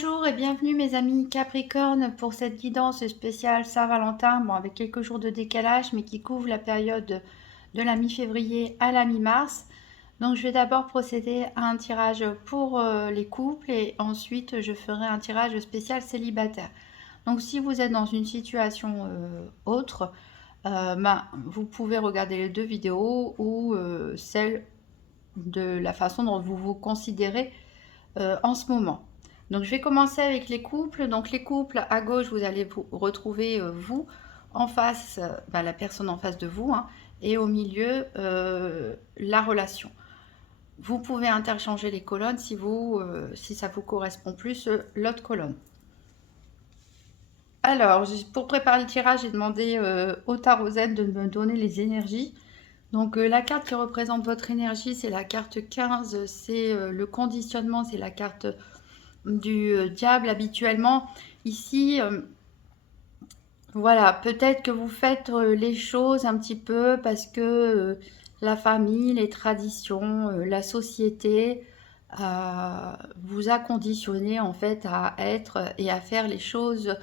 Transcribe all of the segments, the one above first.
Bonjour et bienvenue mes amis Capricorne pour cette guidance spéciale Saint-Valentin, bon, avec quelques jours de décalage mais qui couvre la période de la mi-février à la mi-mars. Donc je vais d'abord procéder à un tirage pour les couples et ensuite je ferai un tirage spécial célibataire. Donc si vous êtes dans une situation autre, vous pouvez regarder les deux vidéos ou celle de la façon dont vous vous considérez en ce moment. Donc je vais commencer avec les couples. Donc les couples, à gauche, vous allez vous retrouver vous, en face, la personne en face de vous, hein, et au milieu, la relation. Vous pouvez interchanger les colonnes si ça vous correspond plus, l'autre colonne. Alors, pour préparer le tirage, j'ai demandé au tarot Z de me donner les énergies. Donc la carte qui représente votre énergie, c'est la carte 15, c'est le conditionnement, c'est la carte du diable habituellement. Ici, voilà, peut-être que vous faites les choses un petit peu parce que la famille, les traditions, la société vous a conditionné en fait à être et à faire les choses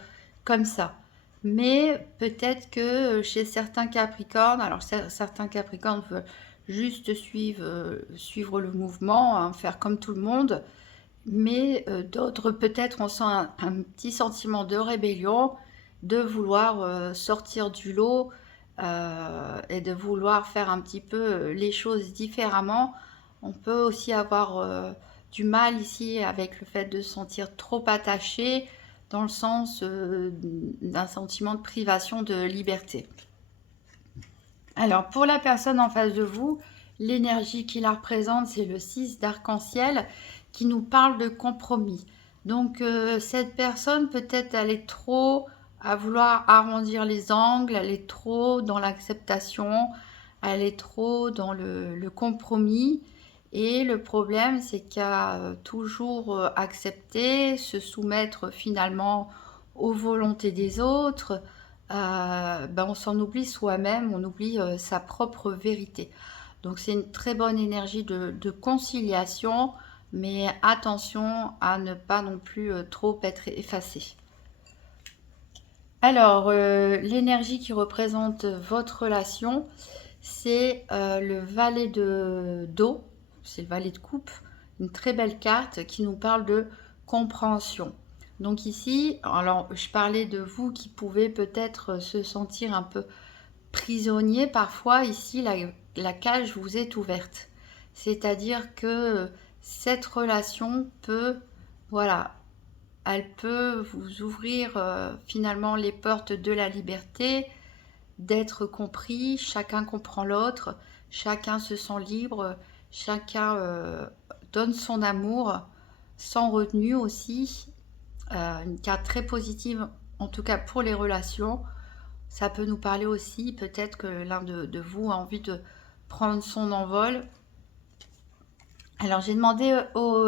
comme ça. Mais peut-être que chez certains Capricornes, alors certains Capricornes veulent juste suivre le mouvement, hein, faire comme tout le monde, mais d'autres, peut-être, on sent un petit sentiment de rébellion, de vouloir sortir du lot et de vouloir faire un petit peu les choses différemment. On peut aussi avoir du mal ici avec le fait de se sentir trop attaché, dans le sens d'un sentiment de privation de liberté. Alors, pour la personne en face de vous, l'énergie qui la représente, c'est le 6 d'arc-en-ciel qui nous parle de compromis. Donc, cette personne, peut-être, elle est trop à vouloir arrondir les angles, elle est trop dans l'acceptation, elle est trop dans le compromis. Et le problème, c'est qu'à toujours accepter, se soumettre finalement aux volontés des autres, on s'en oublie soi-même, on oublie sa propre vérité. Donc c'est une très bonne énergie de conciliation, mais attention à ne pas non plus trop être effacé. Alors, l'énergie qui représente votre relation, c'est le valet d'eau, c'est le valet de coupe, une très belle carte qui nous parle de compréhension. Donc ici, alors je parlais de vous qui pouvez peut-être se sentir un peu prisonnier parfois. Ici, la cage vous est ouverte. C'est-à-dire que cette relation peut, voilà, elle peut vous ouvrir finalement les portes de la liberté, d'être compris, chacun comprend l'autre, chacun se sent libre, chacun donne son amour sans retenue aussi. Une carte très positive, en tout cas pour les relations. Ça peut nous parler aussi, peut-être que l'un de vous a envie de prendre son envol. Alors j'ai demandé au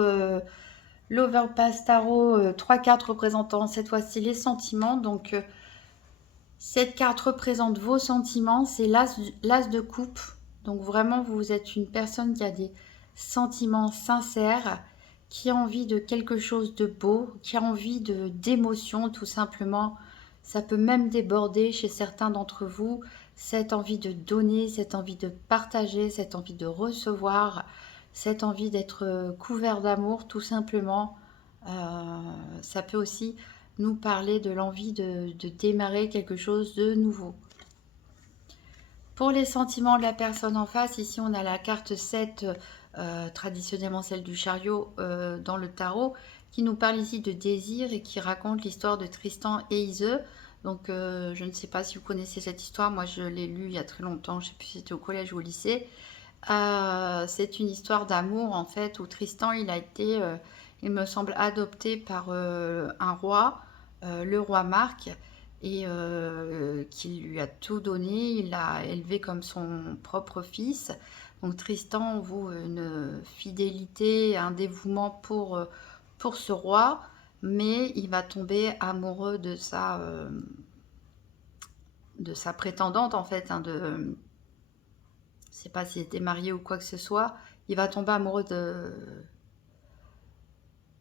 l'Overpass Tarot 3 cartes représentant cette fois-ci les sentiments. Donc cette carte représente vos sentiments, c'est l'As de coupe. Donc vraiment, vous êtes une personne qui a des sentiments sincères, qui a envie de quelque chose de beau, qui a envie d'émotion tout simplement. Ça peut même déborder chez certains d'entre vous, cette envie de donner, cette envie de partager, cette envie de recevoir, cette envie d'être couvert d'amour tout simplement. Ça peut aussi nous parler de l'envie de démarrer quelque chose de nouveau. Pour les sentiments de la personne en face, ici on a la carte 7, traditionnellement celle du chariot dans le tarot, qui nous parle ici de désir et qui raconte l'histoire de Tristan et Iseux. Donc je ne sais pas si vous connaissez cette histoire, moi je l'ai lue il y a très longtemps, je ne sais plus si c'était au collège ou au lycée. C'est une histoire d'amour en fait, où Tristan il a été, il me semble, adopté par un roi, le roi Marc, et qui lui a tout donné, il l'a élevé comme son propre fils. Donc Tristan voue une fidélité, un dévouement pour ce roi, mais il va tomber amoureux de sa prétendante en fait, hein, je ne sais pas s'il était marié ou quoi que ce soit, il va tomber amoureux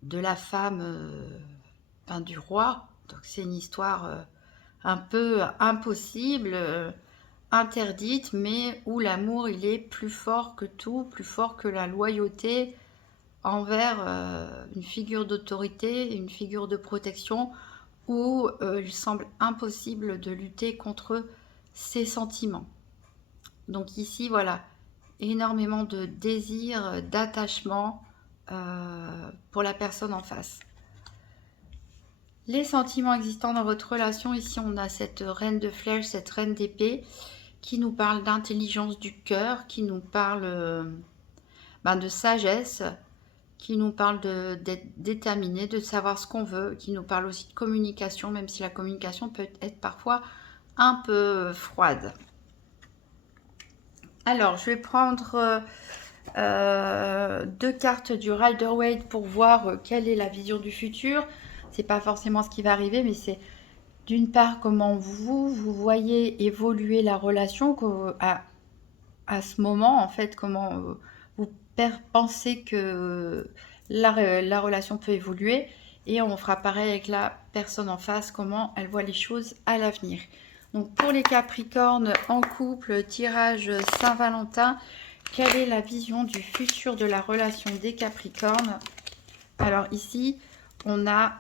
de la femme enfin, du roi. Donc c'est une histoire un peu impossible, interdite, mais où l'amour il est plus fort que tout, plus fort que la loyauté envers une figure d'autorité, une figure de protection, où il semble impossible de lutter contre ses sentiments. Donc ici, voilà, énormément de désir, d'attachement pour la personne en face. Les sentiments existants dans votre relation, ici on a cette reine de flèches, cette reine d'épée, qui nous parle d'intelligence du cœur, qui nous parle de sagesse, qui nous parle d'être déterminé, de savoir ce qu'on veut, qui nous parle aussi de communication, même si la communication peut être parfois un peu froide. Alors, je vais prendre 2 cartes du Rider-Waite pour voir quelle est la vision du futur. C'est pas forcément ce qui va arriver, mais c'est d'une part comment vous voyez évoluer la relation à ce moment, en fait, comment vous pensez que la relation peut évoluer, et on fera pareil avec la personne en face, comment elle voit les choses à l'avenir. Donc pour les Capricornes en couple, tirage Saint-Valentin, quelle est la vision du futur de la relation des Capricornes? Alors ici, on a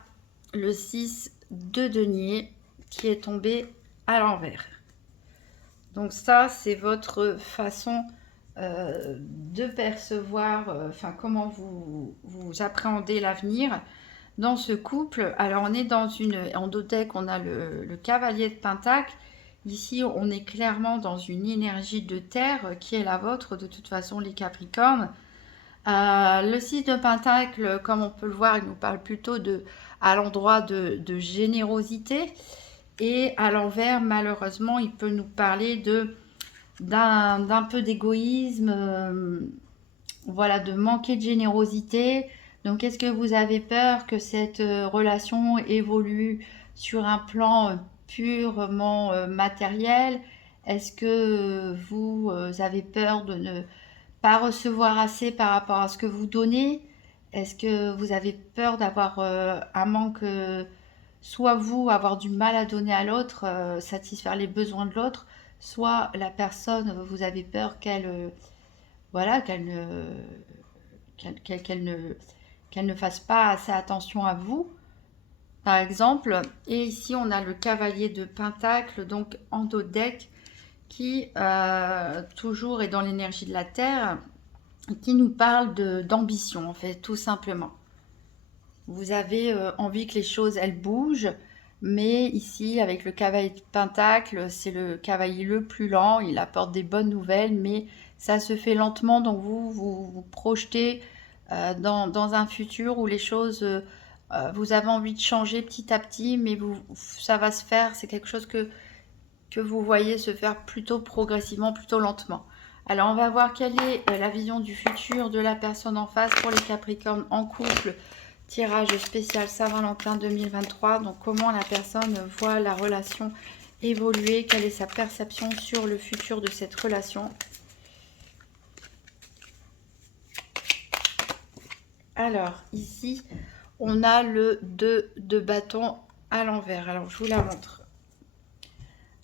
le 6 de denier qui est tombé à l'envers. Donc ça, c'est votre façon de percevoir, comment vous appréhendez l'avenir dans ce couple. Alors on est dans en dos deck, on a le cavalier de Pentacle. Ici, on est clairement dans une énergie de terre qui est la vôtre, de toute façon, les Capricornes. Le 6 de Pentacle, comme on peut le voir, il nous parle plutôt à l'endroit de générosité. Et à l'envers, malheureusement, il peut nous parler d'un peu d'égoïsme, voilà, de manquer de générosité. Donc, est-ce que vous avez peur que cette relation évolue sur un plan purement matériel? Est-ce que vous avez peur de ne pas recevoir assez par rapport à ce que vous donnez? Est-ce que vous avez peur d'avoir un manque, soit vous avoir du mal à donner à l'autre, satisfaire les besoins de l'autre, soit la personne, vous avez peur voilà, qu'elle ne fasse pas assez attention à vous, par exemple. Et ici, on a le cavalier de Pentacle, donc en dos de deck, qui toujours est dans l'énergie de la Terre, qui nous parle d'ambition, en fait, tout simplement. Vous avez envie que les choses, elles bougent, mais ici, avec le cavalier de Pentacle, c'est le cavalier le plus lent, il apporte des bonnes nouvelles, mais ça se fait lentement, donc vous projetez dans un futur où les choses, vous avez envie de changer petit à petit, mais ça va se faire, c'est quelque chose que vous voyez se faire plutôt progressivement, plutôt lentement. Alors, on va voir quelle est la vision du futur de la personne en face pour les Capricornes en couple. Tirage spécial Saint-Valentin 2023. Donc, comment la personne voit la relation évoluer, quelle est sa perception sur le futur de cette relation. Alors, ici, on a le 2 de bâton à l'envers. Alors, je vous la montre.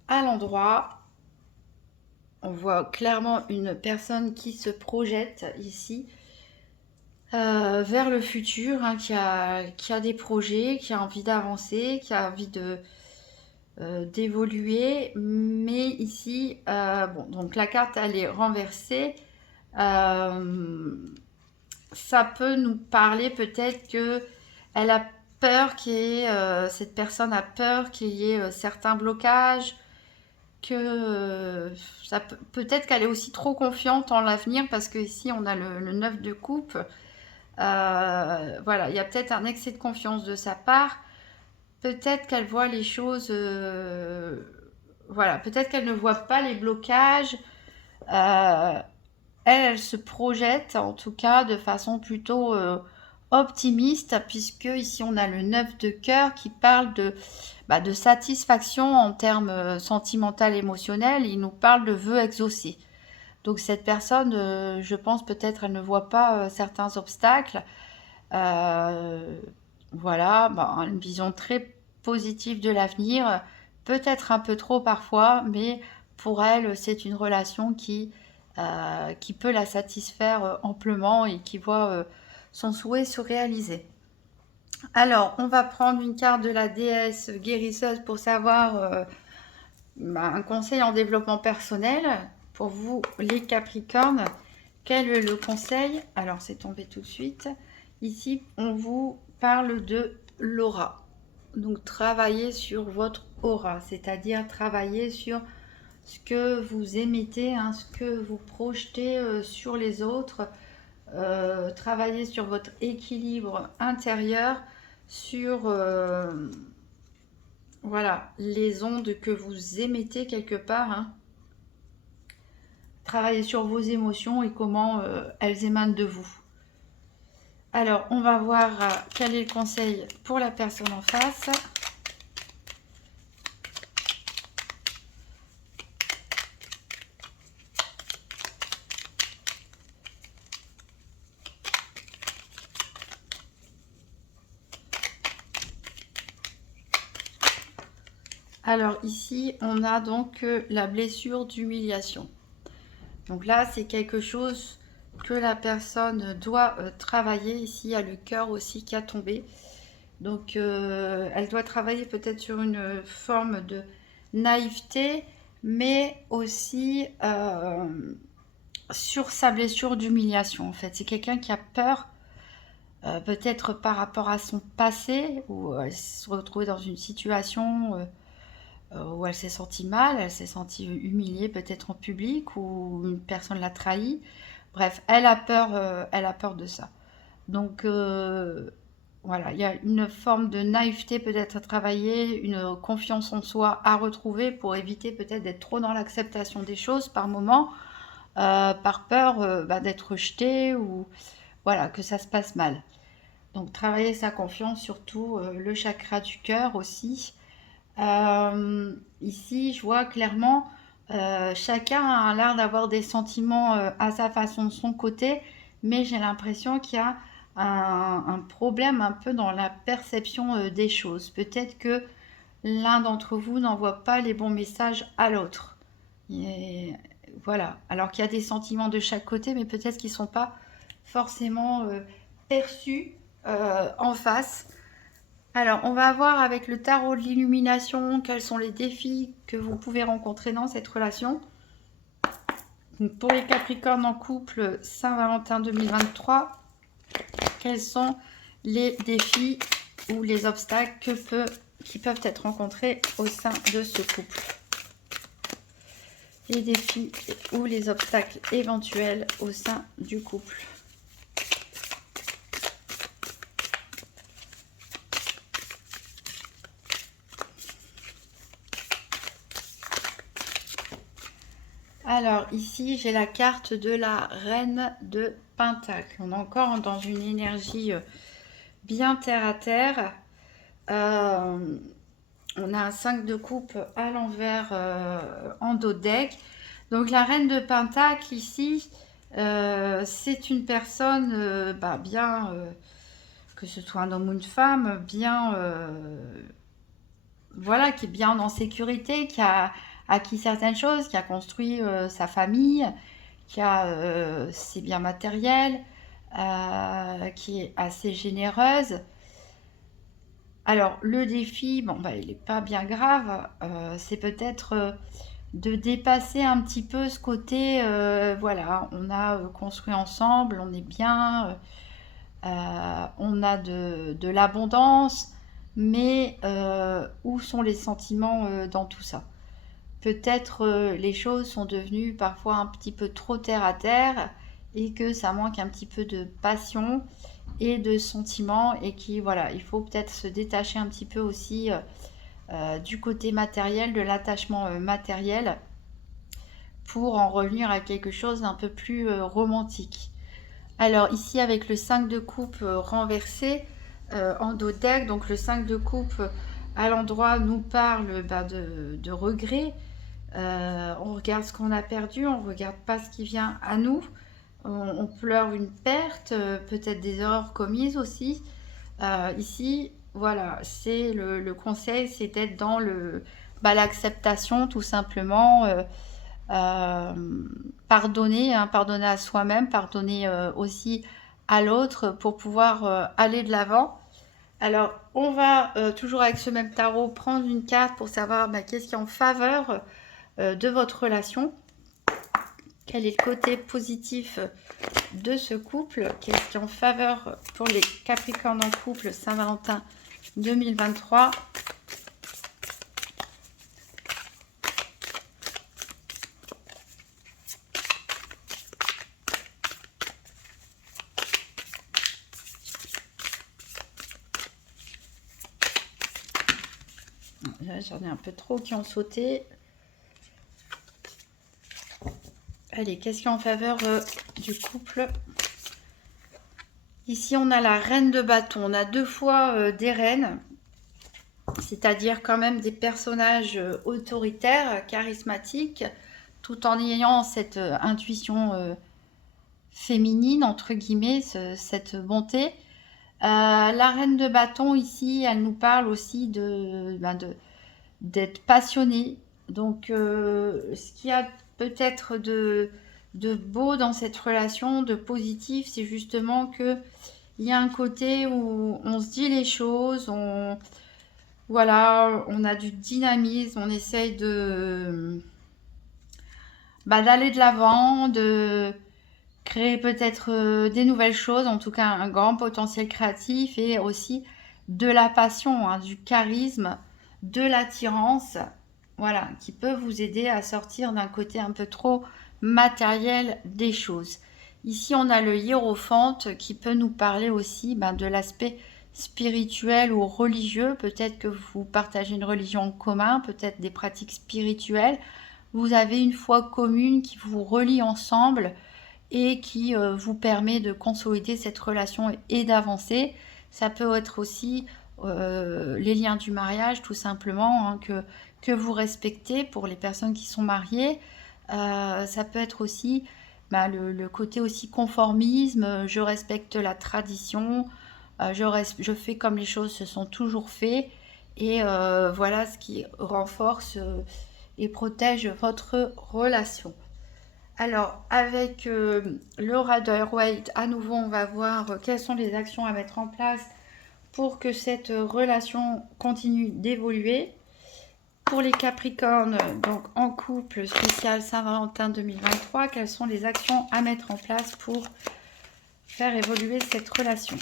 À l'endroit, on voit clairement une personne qui se projette ici vers le futur, hein, qui a des projets, qui a envie d'avancer, qui a envie d'évoluer. Mais ici, bon, donc la carte, elle est renversée. Ça peut nous parler peut-être que elle a peur cette personne a peur qu'il y ait certains blocages, que peut-être qu'elle est aussi trop confiante en l'avenir, parce que ici on a le 9 de coupe. Voilà, il y a peut-être un excès de confiance de sa part. Peut-être qu'elle voit les choses, voilà, peut-être qu'elle ne voit pas les blocages. Elle se projette en tout cas de façon plutôt optimiste, puisque ici on a le 9 de cœur qui parle de satisfaction en termes sentimental, émotionnel. Il nous parle de vœux exaucés. Donc cette personne, je pense peut-être, elle ne voit pas certains obstacles. voilà, bah, une vision très positive de l'avenir, peut-être un peu trop parfois, mais pour elle, c'est une relation qui peut la satisfaire amplement et qui voit son souhait se réaliser. Alors, on va prendre une carte de la déesse guérisseuse pour savoir un conseil en développement personnel pour vous, les Capricornes. Quel est le conseil? Alors, c'est tombé tout de suite. Ici, on vous parle de l'aura. Donc, travaillez sur votre aura, c'est-à-dire travailler sur ce que vous émettez, hein, ce que vous projetez sur les autres. Travailler sur votre équilibre intérieur, sur voilà, les ondes que vous émettez quelque part, hein. Travailler sur vos émotions et comment elles émanent de vous. Alors, on va voir quel est le conseil pour la personne en face. Alors ici, on a donc la blessure d'humiliation. Donc là, c'est quelque chose que la personne doit travailler. Ici, il y a le cœur aussi qui a tombé. Donc, elle doit travailler peut-être sur une forme de naïveté, mais aussi sur sa blessure d'humiliation. En fait, c'est quelqu'un qui a peur, peut-être par rapport à son passé, où elle se retrouvée dans une situation où elle s'est sentie mal, elle s'est sentie humiliée peut-être en public, ou une personne l'a trahie. Bref, elle a peur de ça. Donc, voilà, il y a une forme de naïveté peut-être à travailler, une confiance en soi à retrouver pour éviter peut-être d'être trop dans l'acceptation des choses par moment, par peur d'être rejeté ou voilà, que ça se passe mal. Donc travailler sa confiance, surtout le chakra du cœur aussi. Ici, je vois clairement, chacun a l'air d'avoir des sentiments à sa façon de son côté, mais j'ai l'impression qu'il y a un problème un peu dans la perception des choses. Peut-être que l'un d'entre vous n'envoie pas les bons messages à l'autre. Et voilà, alors qu'il y a des sentiments de chaque côté, mais peut-être qu'ils ne sont pas forcément perçus en face. Alors, on va voir avec le tarot de l'illumination quels sont les défis que vous pouvez rencontrer dans cette relation. Donc, pour les Capricornes en couple, Saint-Valentin 2023, quels sont les défis ou les obstacles qui peuvent être rencontrés au sein de ce couple? Les défis ou les obstacles éventuels au sein du couple. Alors ici, j'ai la carte de la reine de Pentacle. On est encore dans une énergie bien terre à terre. On a un 5 de coupe à l'envers en dos de deck. Donc la reine de Pentacle ici, c'est une personne bien, que ce soit un homme ou une femme, bien, voilà, qui est bien en sécurité, qui a acquis certaines choses, qui a construit sa famille, qui a ses biens matériels, qui est assez généreuse. Alors, le défi, bon, il n'est pas bien grave, c'est peut-être de dépasser un petit peu ce côté, voilà, on a construit ensemble, on est bien, on a de l'abondance, mais où sont les sentiments dans tout ça? Peut-être les choses sont devenues parfois un petit peu trop terre à terre et que ça manque un petit peu de passion et de sentiments et voilà, il faut peut-être se détacher un petit peu aussi du côté matériel, de l'attachement matériel pour en revenir à quelque chose d'un peu plus romantique. Alors ici avec le 5 de coupe renversé en dos deck, donc le 5 de coupe à l'endroit nous parle de regret. On regarde ce qu'on a perdu, on regarde pas ce qui vient à nous. On pleure une perte, peut-être des erreurs commises aussi. Ici, voilà, c'est le conseil, c'est d'être dans l'acceptation, tout simplement. Pardonner, hein, pardonner à soi-même, pardonner aussi à l'autre pour pouvoir aller de l'avant. Alors, on va toujours avec ce même tarot prendre une carte pour savoir qu'est-ce qui est en faveur de votre relation. Quel est le côté positif de ce couple? Qu'est-ce qui est en faveur pour les Capricornes en couple Saint-Valentin 2023? Là, j'en ai un peu trop qui ont sauté. Allez, qu'est-ce qui est en faveur du couple? Ici, on a la reine de bâton. On a deux fois des reines, c'est-à-dire quand même des personnages autoritaires, charismatiques, tout en ayant cette intuition féminine, entre guillemets, cette bonté. La reine de bâton, ici, elle nous parle aussi d'être passionnée. Donc, ce qu'il y a peut-être de beau dans cette relation, de positif, c'est justement que il y a un côté où on se dit les choses, voilà, on a du dynamisme, on essaye d'aller de l'avant, de créer peut-être des nouvelles choses, en tout cas un grand potentiel créatif et aussi de la passion, hein, du charisme, de l'attirance, voilà, qui peut vous aider à sortir d'un côté un peu trop matériel des choses. Ici, on a le hiérophante qui peut nous parler aussi de l'aspect spirituel ou religieux. Peut-être que vous partagez une religion en commun, peut-être des pratiques spirituelles. Vous avez une foi commune qui vous relie ensemble et qui vous permet de consolider cette relation et d'avancer. Ça peut être aussi les liens du mariage, tout simplement, hein, que vous respectez pour les personnes qui sont mariées. Ça peut être aussi le côté aussi conformisme, je respecte la tradition, je fais comme les choses se sont toujours faites. Et voilà ce qui renforce et protège votre relation. Alors, avec le Rider-Waite, à nouveau, on va voir quelles sont les actions à mettre en place pour que cette relation continue d'évoluer. Pour les Capricornes, donc en couple spécial Saint-Valentin 2023, quelles sont les actions à mettre en place pour faire évoluer cette relation?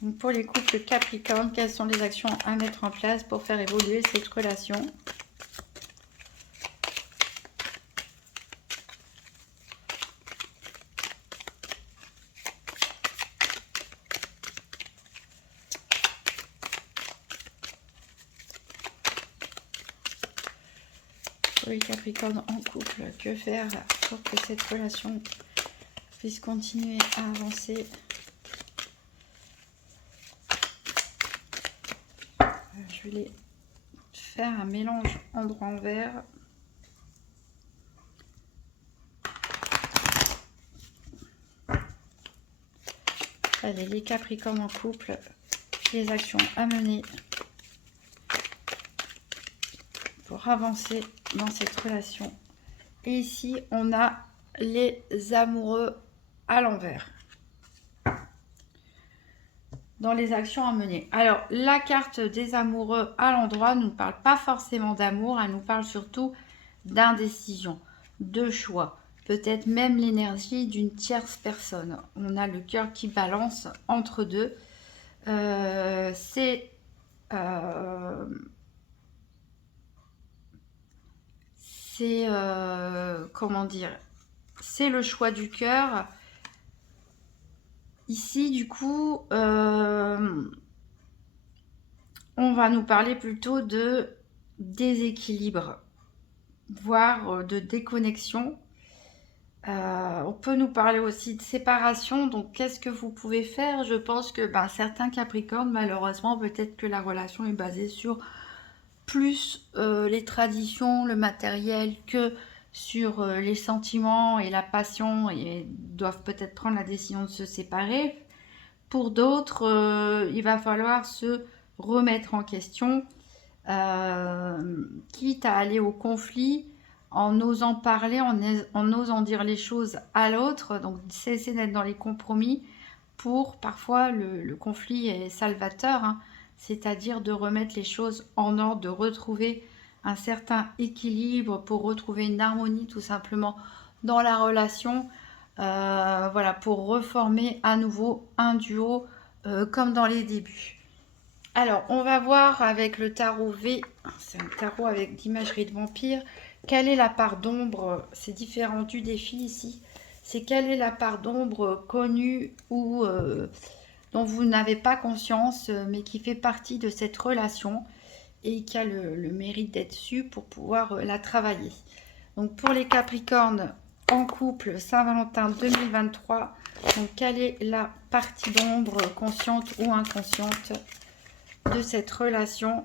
Donc pour les couples Capricornes, quelles sont les actions à mettre en place pour faire évoluer cette relation? Pour les Capricornes en couple, que faire pour que cette relation puisse continuer à avancer? Je vais faire un mélange endroit-envers. Allez, les Capricornes en couple, les actions à mener pour avancer dans cette relation. Et ici, on a les amoureux à l'envers. Dans les actions à mener. Alors, la carte des amoureux à l'endroit ne nous parle pas forcément d'amour, elle nous parle surtout d'indécision, de choix, peut-être même l'énergie d'une tierce personne. On a le cœur qui balance entre deux. Comment dire, c'est le choix du cœur. Ici, du coup, on va nous parler plutôt de déséquilibre, voire de déconnexion. On peut nous parler aussi de séparation. Donc, qu'est-ce que vous pouvez faire? Je pense que certains Capricornes, malheureusement, peut-être que la relation est basée sur plus les traditions, le matériel que sur les sentiments et la passion et doivent peut-être prendre la décision de se séparer. Pour d'autres, il va falloir se remettre en question, quitte à aller au conflit en osant parler, en osant dire les choses à l'autre, donc cesser d'être dans les compromis pour, parfois le conflit est salvateur, hein, c'est-à-dire de remettre les choses en ordre, de retrouver un certain équilibre pour retrouver une harmonie tout simplement dans la relation, voilà, pour reformer à nouveau un duo comme dans les débuts. Alors, on va voir avec le tarot V, c'est un tarot avec d'imagerie de vampire, quelle est la part d'ombre, c'est différent du défi ici, c'est quelle est la part d'ombre connue ou dont vous n'avez pas conscience, mais qui fait partie de cette relation et qui a le mérite d'être su pour pouvoir la travailler. Donc pour les Capricornes en couple, Saint-Valentin 2023, donc quelle est la partie d'ombre, consciente ou inconsciente, de cette relation?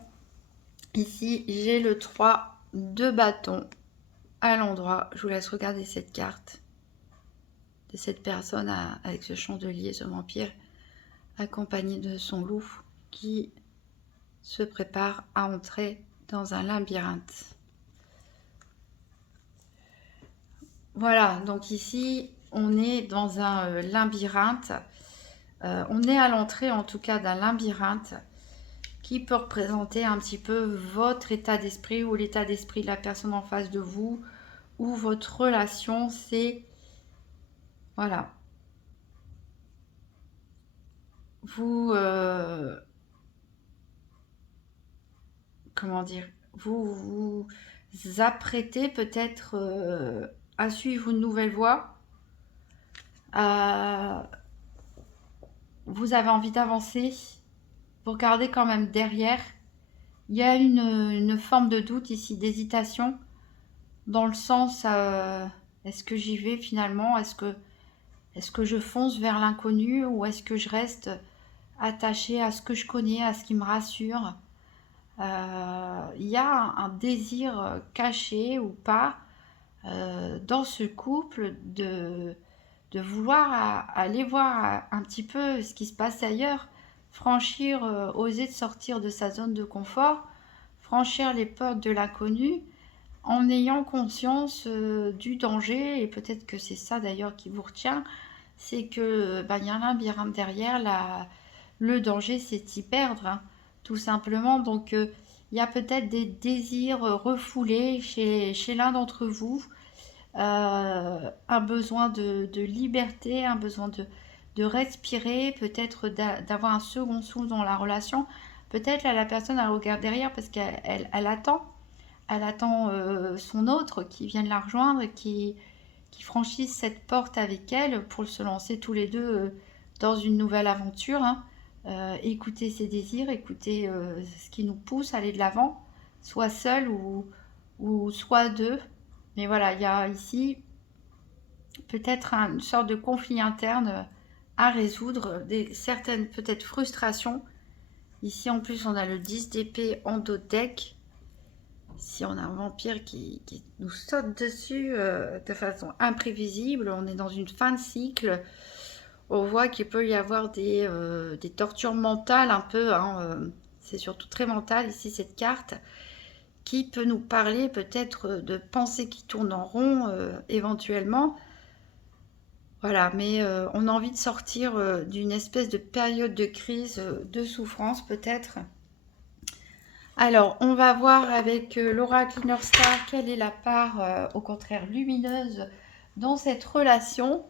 Ici, j'ai le 3 de bâton à l'endroit. Je vous laisse regarder cette carte de cette personne avec ce chandelier, ce vampire, accompagné de son loup qui se prépare à entrer dans un labyrinthe. Voilà, donc ici, on est dans un labyrinthe. On est à l'entrée, en tout cas, d'un labyrinthe qui peut représenter un petit peu votre état d'esprit ou l'état d'esprit de la personne en face de vous, ou votre relation. C'est, voilà, vous, comment dire, vous vous apprêtez peut-être à suivre une nouvelle voie. Vous avez envie d'avancer, vous regardez quand même derrière. Il y a une forme de doute ici, d'hésitation, dans le sens, est-ce que j'y vais finalement? Est-ce que je fonce vers l'inconnu ou est-ce que je reste attachée à ce que je connais, à ce qui me rassure? Il y a un désir caché ou pas dans ce couple de vouloir aller voir un petit peu ce qui se passe ailleurs, franchir, oser de sortir de sa zone de confort, franchir les portes de l'inconnu en ayant conscience du danger. Et peut-être que c'est ça d'ailleurs qui vous retient, c'est que il y a un labyrinthe derrière, le danger c'est d'y perdre, hein, tout simplement. Donc il y a peut-être des désirs refoulés chez l'un d'entre vous, un besoin de liberté, un besoin de respirer, peut-être d'avoir un second souffle dans la relation. Peut-être là, la personne elle regarde derrière parce qu'elle attend. Elle attend son autre qui vienne la rejoindre et qui franchisse cette porte avec elle pour se lancer tous les deux dans une nouvelle aventure, hein. Écouter ses désirs, écouter ce qui nous pousse à aller de l'avant, soit seul ou soit à deux. Mais voilà, il y a ici peut-être une sorte de conflit interne à résoudre, certaines peut-être frustrations. Ici en plus on a le 10 d'épée en dos de deck. Si on a un vampire qui nous saute dessus de façon imprévisible, on est dans une fin de cycle. On voit qu'il peut y avoir des tortures mentales un peu, hein, c'est surtout très mental ici cette carte, qui peut nous parler peut-être de pensées qui tournent en rond éventuellement. Voilà, mais on a envie de sortir d'une espèce de période de crise, de souffrance peut-être. Alors, on va voir avec l'oracle Inner Star quelle est la part, au contraire, lumineuse dans cette relation.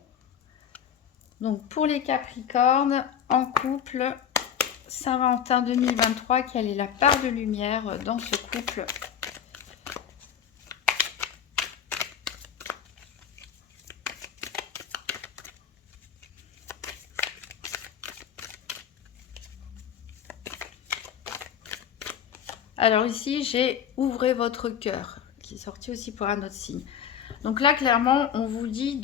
Donc, pour les Capricornes, en couple, Saint-Valentin 2023, quelle est la part de lumière dans ce couple? Alors ici, j'ai « Ouvrez votre cœur » qui est sorti aussi pour un autre signe. Donc là, clairement, on vous dit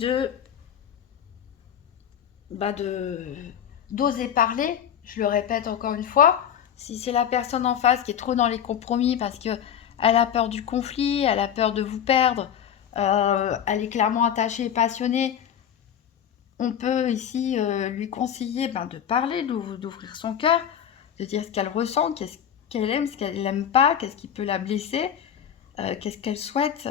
d'oser parler. Je le répète encore une fois. Si c'est la personne en face qui est trop dans les compromis parce qu'elle a peur du conflit, elle a peur de vous perdre, elle est clairement attachée et passionnée, on peut ici lui conseiller de parler, d'ouvrir son cœur, de dire ce qu'elle ressent, qu'est-ce qu'elle aime, ce qu'elle n'aime pas, qu'est-ce qui peut la blesser, qu'est-ce qu'elle souhaite.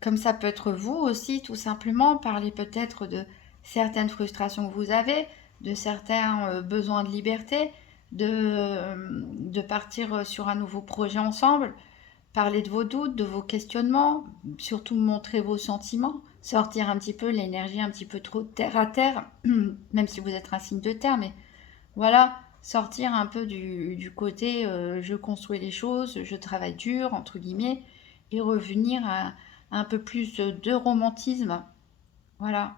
Comme ça peut être vous aussi, tout simplement, parler peut-être de certaines frustrations que vous avez, de certains besoins de liberté, de partir sur un nouveau projet ensemble, parler de vos doutes, de vos questionnements, surtout montrer vos sentiments, sortir un petit peu l'énergie un petit peu trop terre à terre, même si vous êtes un signe de terre, mais voilà, sortir un peu du côté je construis les choses, je travaille dur, entre guillemets, et revenir à un peu plus de romantisme. Voilà,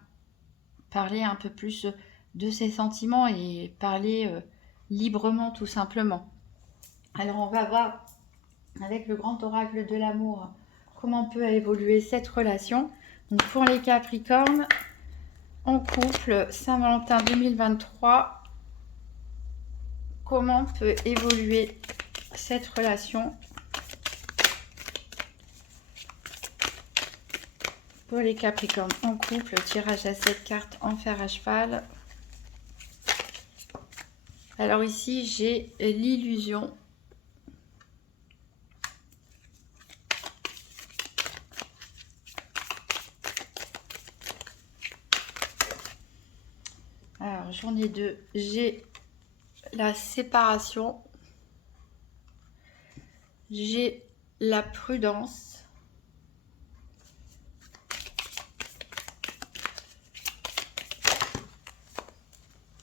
parler un peu plus de ses sentiments et parler librement tout simplement. Alors on va voir avec le grand oracle de l'amour comment peut évoluer cette relation. Donc pour les Capricornes, en couple, Saint-Valentin 2023, comment peut évoluer cette relation pour les Capricornes en couple, tirage à 7 cartes, enfer à cheval. Alors ici, j'ai l'illusion. Alors, j'en ai deux. J'ai la séparation. J'ai la prudence.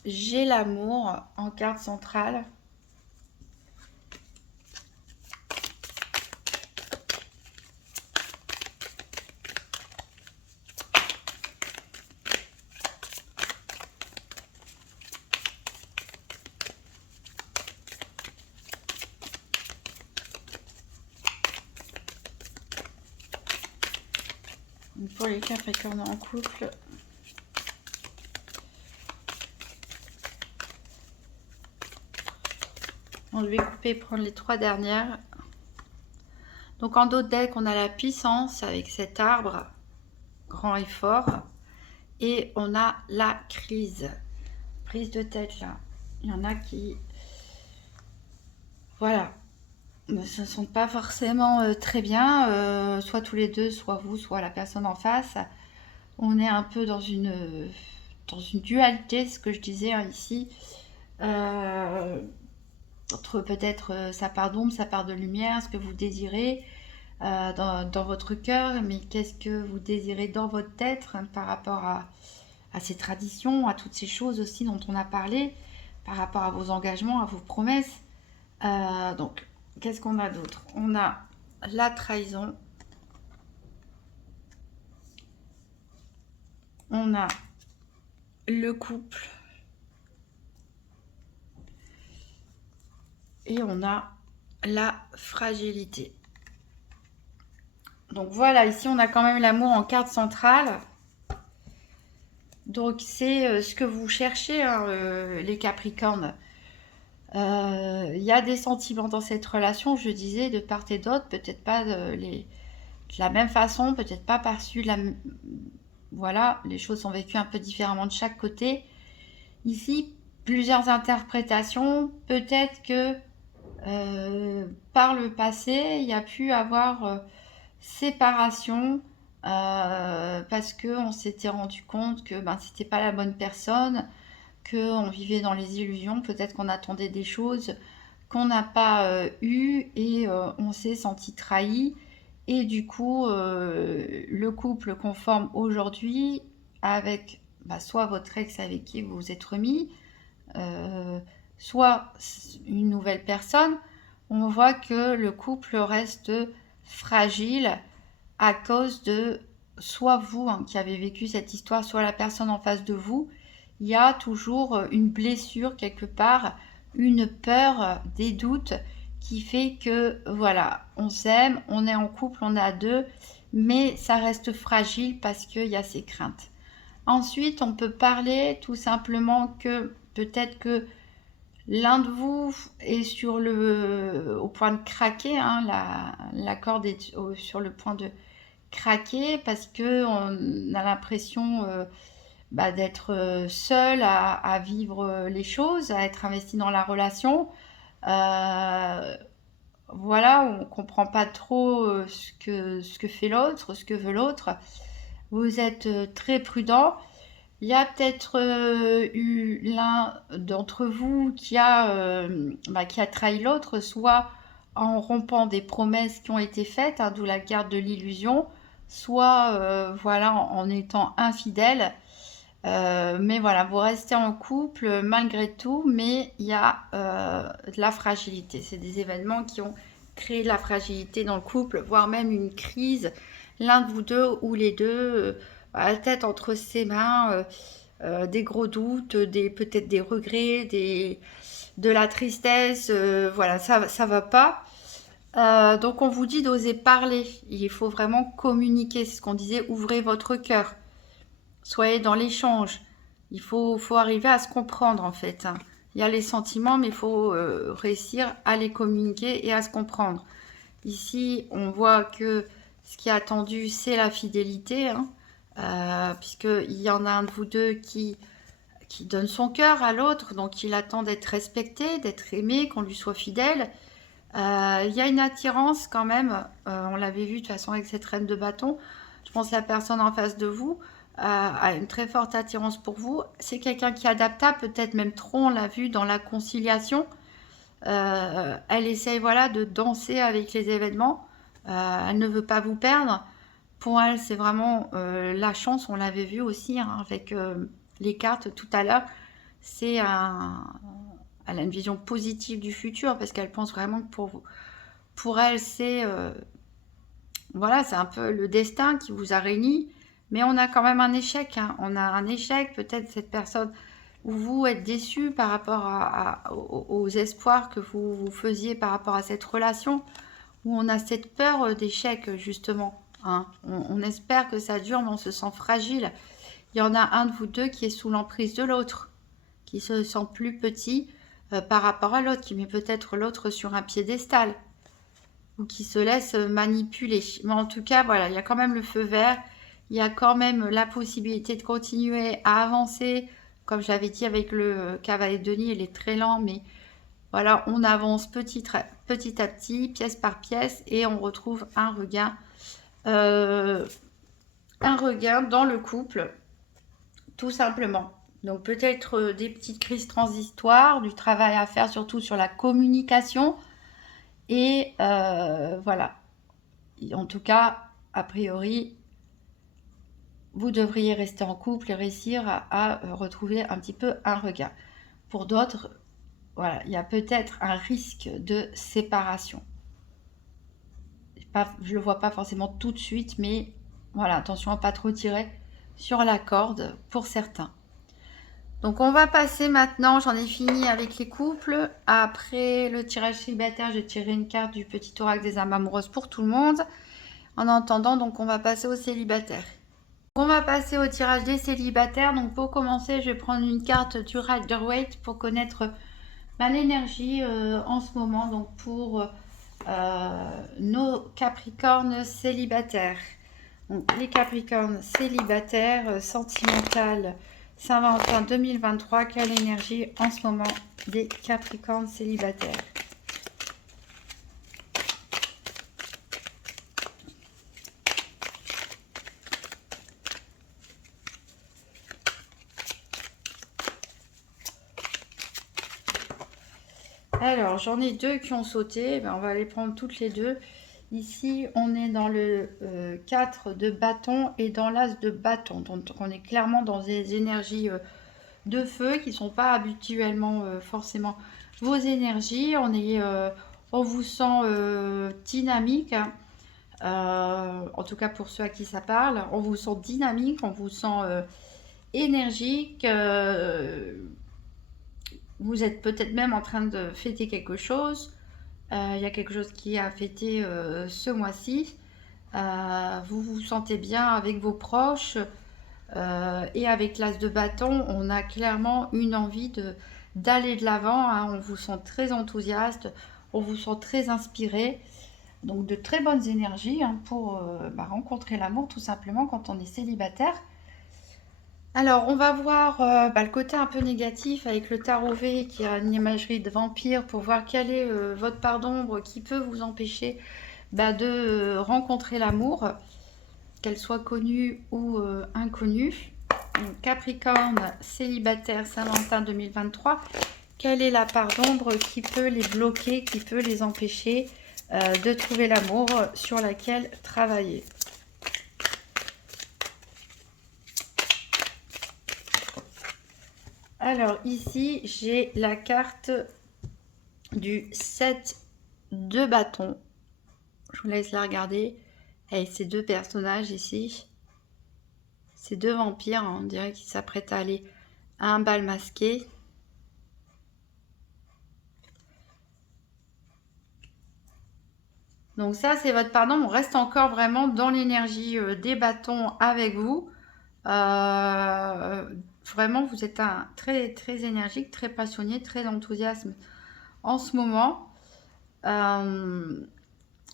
J'ai l'amour en carte centrale. Pour les Capricornes en couple, on devait couper et prendre les trois dernières. Donc en dos de deck, on a la puissance avec cet arbre grand et fort. Et on a la crise. Prise de tête là. Il y en a qui... Voilà. Ne se sentent pas forcément très bien. Soit tous les deux, soit vous, soit la personne en face. On est un peu dans une dualité, ce que je disais ici. Entre peut-être sa part d'ombre, sa part de lumière, ce que vous désirez dans votre cœur, mais qu'est-ce que vous désirez dans votre tête par rapport à ces traditions, à toutes ces choses aussi dont on a parlé, par rapport à vos engagements, à vos promesses. Donc, qu'est-ce qu'on a d'autre? On a la trahison. On a le couple. Et on a la fragilité. Donc voilà, ici on a quand même l'amour en carte centrale. Donc c'est ce que vous cherchez, hein, les Capricornes. Il y a des sentiments dans cette relation, je disais, de part et d'autre, peut-être pas de la même façon, peut-être pas perçues voilà, les choses sont vécues un peu différemment de chaque côté. Ici, plusieurs interprétations. Peut-être que par le passé, il y a pu avoir séparation parce qu'on s'était rendu compte que c'était pas la bonne personne, qu'on vivait dans les illusions, peut-être qu'on attendait des choses qu'on n'a pas eues et on s'est senti trahi. Et du coup, le couple qu'on forme aujourd'hui avec soit votre ex avec qui vous vous êtes remis, soit une nouvelle personne, on voit que le couple reste fragile à cause de soit vous qui avez vécu cette histoire, soit la personne en face de vous. Il y a toujours une blessure quelque part, une peur, des doutes qui fait que voilà, on s'aime, on est en couple, on est à deux, mais ça reste fragile parce qu'il y a ces craintes. Ensuite, on peut parler tout simplement que peut-être que l'un de vous est au point de craquer, hein, la corde est sur le point de craquer parce que on a l'impression d'être seul à vivre les choses, à être investi dans la relation. Voilà, on comprend pas trop ce que fait l'autre, ce que veut l'autre. Vous êtes très prudent. Il y a peut-être eu l'un d'entre vous qui a trahi l'autre, soit en rompant des promesses qui ont été faites, hein, d'où la garde de l'illusion, soit voilà, en étant infidèle. Mais voilà, vous restez en couple malgré tout, mais il y a de la fragilité. C'est des événements qui ont créé de la fragilité dans le couple, voire même une crise, l'un de vous deux ou les deux, à la tête entre ses mains, des gros doutes, peut-être des regrets, de la tristesse, voilà, ça va pas. Donc on vous dit d'oser parler, il faut vraiment communiquer, c'est ce qu'on disait, ouvrez votre cœur. Soyez dans l'échange. Il faut arriver à se comprendre en fait, hein. Il y a les sentiments, mais il faut réussir à les communiquer et à se comprendre. Ici, on voit que ce qui est attendu, c'est la fidélité, hein, puisqu'il y en a un de vous deux qui donne son cœur à l'autre, donc il attend d'être respecté, d'être aimé, qu'on lui soit fidèle. Il y a une attirance quand même, on l'avait vu de toute façon avec cette reine de bâton. Je pense que la personne en face de vous a une très forte attirance pour vous. C'est quelqu'un qui est adaptable, peut-être même trop, on l'a vu dans la conciliation. Elle essaye voilà, de danser avec les événements. Elle ne veut pas vous perdre. Pour elle, c'est vraiment la chance, on l'avait vu aussi, hein, avec les cartes tout à l'heure. Elle a une vision positive du futur parce qu'elle pense vraiment que pour elle, voilà, c'est un peu le destin qui vous a réunis. Mais on a quand même un échec, hein. On a un échec, peut-être cette personne où vous êtes déçu par rapport aux espoirs que vous faisiez par rapport à cette relation, où on a cette peur d'échec justement, hein. On espère que ça dure, mais on se sent fragile. Il y en a un de vous deux qui est sous l'emprise de l'autre, qui se sent plus petit par rapport à l'autre, qui met peut-être l'autre sur un piédestal, ou qui se laisse manipuler. Mais en tout cas, voilà, il y a quand même le feu vert, il y a quand même la possibilité de continuer à avancer. Comme je l'avais dit avec le cavalier de Denis, il est très lent, mais voilà, on avance petit à petit, pièce par pièce, et on retrouve un regain dans le couple, tout simplement. Donc peut-être des petites crises transitoires, du travail à faire surtout sur la communication, et voilà. En tout cas, a priori, vous devriez rester en couple et réussir à retrouver un petit peu un regain. Pour d'autres, voilà, il y a peut-être un risque de séparation. Je le vois pas forcément tout de suite, mais voilà, attention à ne pas trop tirer sur la corde pour certains. Donc on va passer maintenant, j'en ai fini avec les couples. Après le tirage célibataire, j'ai tiré une carte du petit oracle des âmes amoureuses pour tout le monde. En attendant, donc on va passer aux célibataires. On va passer au tirage des célibataires. Donc pour commencer, je vais prendre une carte du Rider-Waite pour connaître l'énergie en ce moment. Donc pour nos Capricornes célibataires. Donc les Capricornes célibataires, sentimentales, Saint-Valentin 2023, quelle énergie en ce moment des Capricornes célibataires? Alors, j'en ai deux qui ont sauté, on va les prendre toutes les deux. Ici, on est dans le 4 de bâton et dans l'as de bâton. Donc, on est clairement dans des énergies de feu qui ne sont pas habituellement forcément vos énergies. On vous sent dynamique, hein. En tout cas pour ceux à qui ça parle. On vous sent dynamique, on vous sent énergique. Vous êtes peut-être même en train de fêter quelque chose. Il y a quelque chose qui a fêté ce mois-ci. Vous vous sentez bien avec vos proches. Et avec l'as de bâton, on a clairement une envie d'aller de l'avant, hein. On vous sent très enthousiaste, on vous sent très inspiré. Donc de très bonnes énergies hein, pour rencontrer l'amour tout simplement quand on est célibataire. Alors on va voir le côté un peu négatif avec le tarot V qui a une imagerie de vampire pour voir quelle est votre part d'ombre qui peut vous empêcher de rencontrer l'amour, qu'elle soit connue ou inconnue. Donc, Capricorne, célibataire, Saint-Valentin 2023. Quelle est la part d'ombre qui peut les bloquer, qui peut les empêcher de trouver l'amour sur laquelle travailler? Alors ici, j'ai la carte du 7 de bâton. Je vous laisse la regarder. Avec ces deux personnages ici. Ces deux vampires, on dirait qu'ils s'apprêtent à aller à un bal masqué. Donc ça, c'est votre pardon. On reste encore vraiment dans l'énergie des bâtons avec vous. Vraiment, vous êtes très, très énergique, très passionné, très enthousiasme en ce moment.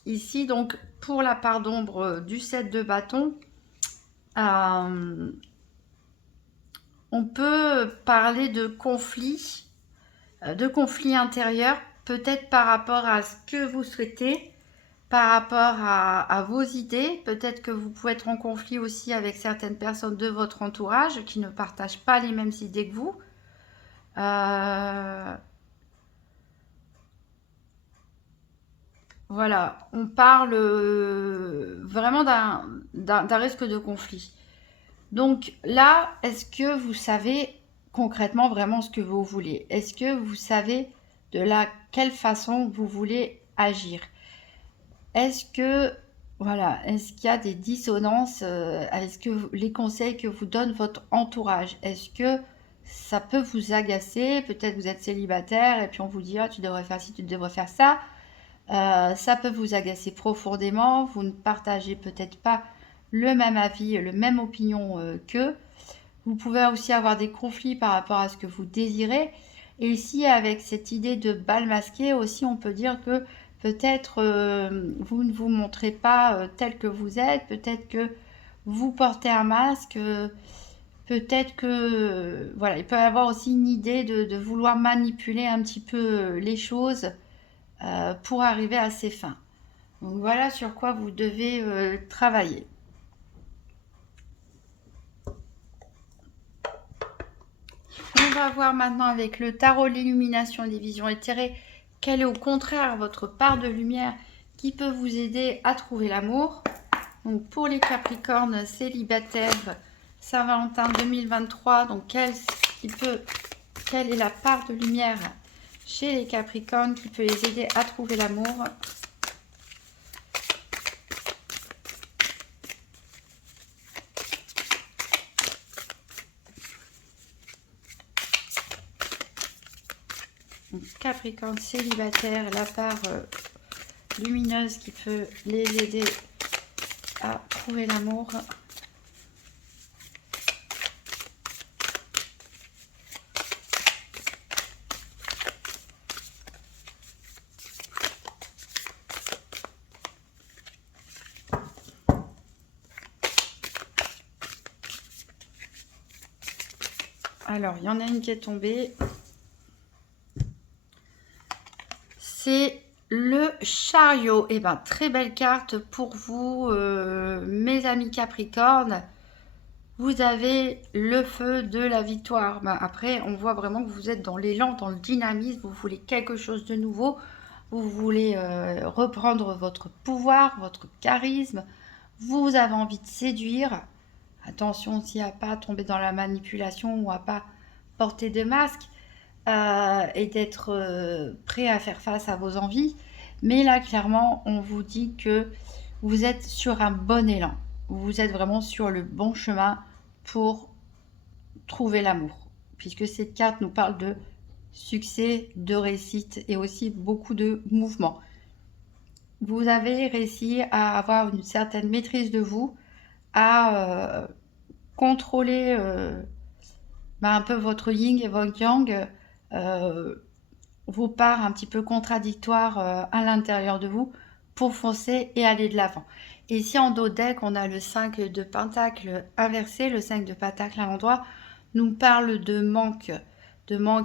Ici, donc, pour la part d'ombre du 7 de bâton, on peut parler de conflits intérieurs, peut-être par rapport à ce que vous souhaitez, par rapport à vos idées. Peut-être que vous pouvez être en conflit aussi avec certaines personnes de votre entourage qui ne partagent pas les mêmes idées que vous. Voilà, on parle vraiment d'un risque de conflit. Donc là, est-ce que vous savez concrètement vraiment ce que vous voulez? Est-ce que vous savez de quelle façon vous voulez agir? Est-ce que, voilà, est-ce qu'il y a des dissonances avec les conseils que vous donne votre entourage? Est-ce que ça peut vous agacer? Peut-être vous êtes célibataire et puis on vous dit, ah, tu devrais faire ci, tu devrais faire ça. Ça peut vous agacer profondément. Vous ne partagez peut-être pas le même avis, le même opinion qu'eux. Vous pouvez aussi avoir des conflits par rapport à ce que vous désirez. Et ici, avec cette idée de bal masqué aussi, on peut dire que peut-être vous ne vous montrez pas tel que vous êtes, peut-être que vous portez un masque, peut-être que voilà, il peut y avoir aussi une idée de vouloir manipuler un petit peu les choses pour arriver à ses fins. Donc voilà sur quoi vous devez travailler. On va voir maintenant avec le tarot l'illumination des visions éthérées quelle est au contraire votre part de lumière qui peut vous aider à trouver l'amour. Donc pour les Capricornes célibataires, Saint-Valentin 2023, donc quelle est la part de lumière chez les Capricornes qui peut les aider à trouver l'amour? Capricorne célibataire, la part lumineuse qui peut les aider à trouver l'amour. Alors, il y en a une qui est tombée. C'est le chariot. Et bien, très belle carte pour vous, mes amis Capricorne. Vous avez le feu de la victoire. Après, on voit vraiment que vous êtes dans l'élan, dans le dynamisme. Vous voulez quelque chose de nouveau. Vous voulez reprendre votre pouvoir, votre charisme. Vous avez envie de séduire. Attention aussi à pas tomber dans la manipulation ou à pas porter de masque. Et d'être prêt à faire face à vos envies. Mais là, clairement, on vous dit que vous êtes sur un bon élan. Vous êtes vraiment sur le bon chemin pour trouver l'amour. Puisque cette carte nous parle de succès, de réussite et aussi beaucoup de mouvement. Vous avez réussi à avoir une certaine maîtrise de vous, à contrôler un peu votre yin et votre yang, vos parts un petit peu contradictoires à l'intérieur de vous pour foncer et aller de l'avant. Et ici en dos de deck, on a le 5 de Pentacle inversé, le 5 de Pentacle à l'endroit, nous parle de manque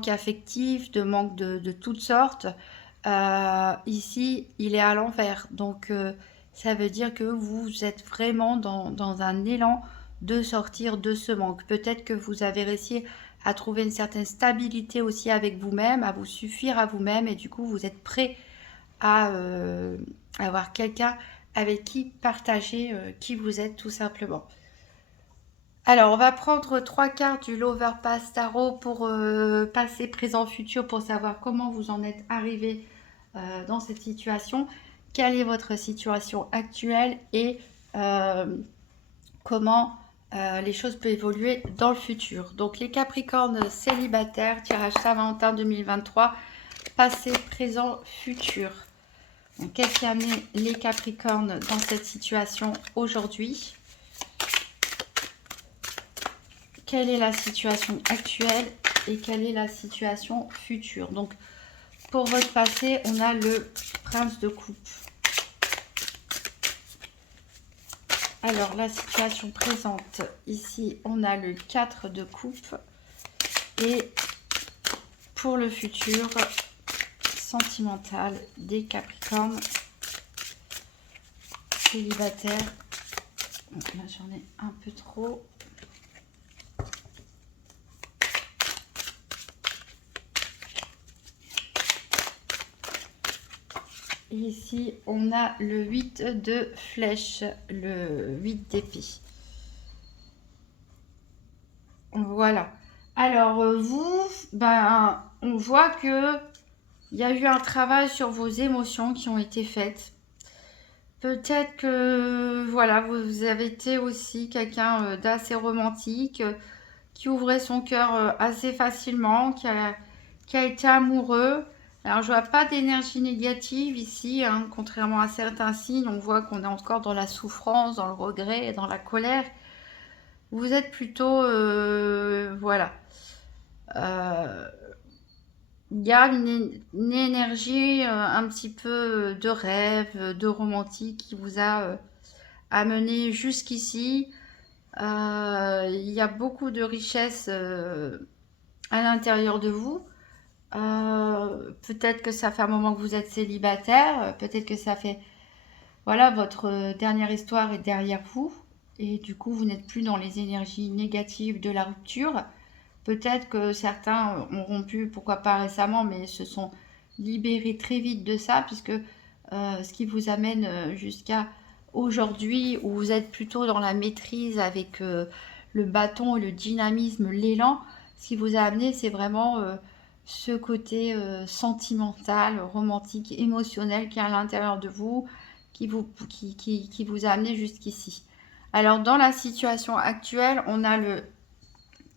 affectif, de manque de toutes sortes. Ici, il est à l'envers, donc ça veut dire que vous êtes vraiment dans un élan de sortir de ce manque. Peut-être que vous avez réussi à trouver une certaine stabilité aussi avec vous-même, à vous suffire à vous-même, et du coup, vous êtes prêt à avoir quelqu'un avec qui partager qui vous êtes tout simplement. Alors, on va prendre 3 cartes du l'Overpass Tarot pour passé, présent, futur, pour savoir comment vous en êtes arrivé dans cette situation, quelle est votre situation actuelle et comment les choses peuvent évoluer dans le futur. Donc, les Capricornes célibataires, tirage Saint-Valentin 2023, passé, présent, futur. Qu'est-ce qui a amené les Capricornes dans cette situation aujourd'hui? Quelle est la situation actuelle et quelle est la situation future? Donc, pour votre passé, on a le Prince de coupe. Alors, la situation présente, ici, on a le 4 de coupe. Et pour le futur sentimental des Capricornes célibataires. Donc là, j'en ai un peu trop. Et ici, on a le 8 de flèche, le 8 d'épée. Voilà. Alors, vous, ben, on voit que il y a eu un travail sur vos émotions qui ont été faites. Peut-être que, voilà, vous avez été aussi quelqu'un d'assez romantique, qui ouvrait son cœur assez facilement, qui a été amoureux. Alors, je vois pas d'énergie négative ici, hein, contrairement à certains signes. On voit qu'on est encore dans la souffrance, dans le regret et dans la colère. Vous êtes plutôt, voilà. Il y a une énergie un petit peu de rêve, de romantique qui vous a amené jusqu'ici. Il y a beaucoup de richesse à l'intérieur de vous. Peut-être que ça fait un moment que vous êtes célibataire, peut-être que ça fait, voilà, votre dernière histoire est derrière vous, et du coup vous n'êtes plus dans les énergies négatives de la rupture. Peut-être que certains ont rompu, pourquoi pas récemment, mais se sont libérés très vite de ça, puisque ce qui vous amène jusqu'à aujourd'hui, où vous êtes plutôt dans la maîtrise avec le bâton, le dynamisme, l'élan, ce qui vous a amené, c'est vraiment ce côté sentimental, romantique, émotionnel qui est à l'intérieur de vous, qui vous a amené jusqu'ici. Alors, dans la situation actuelle, on a le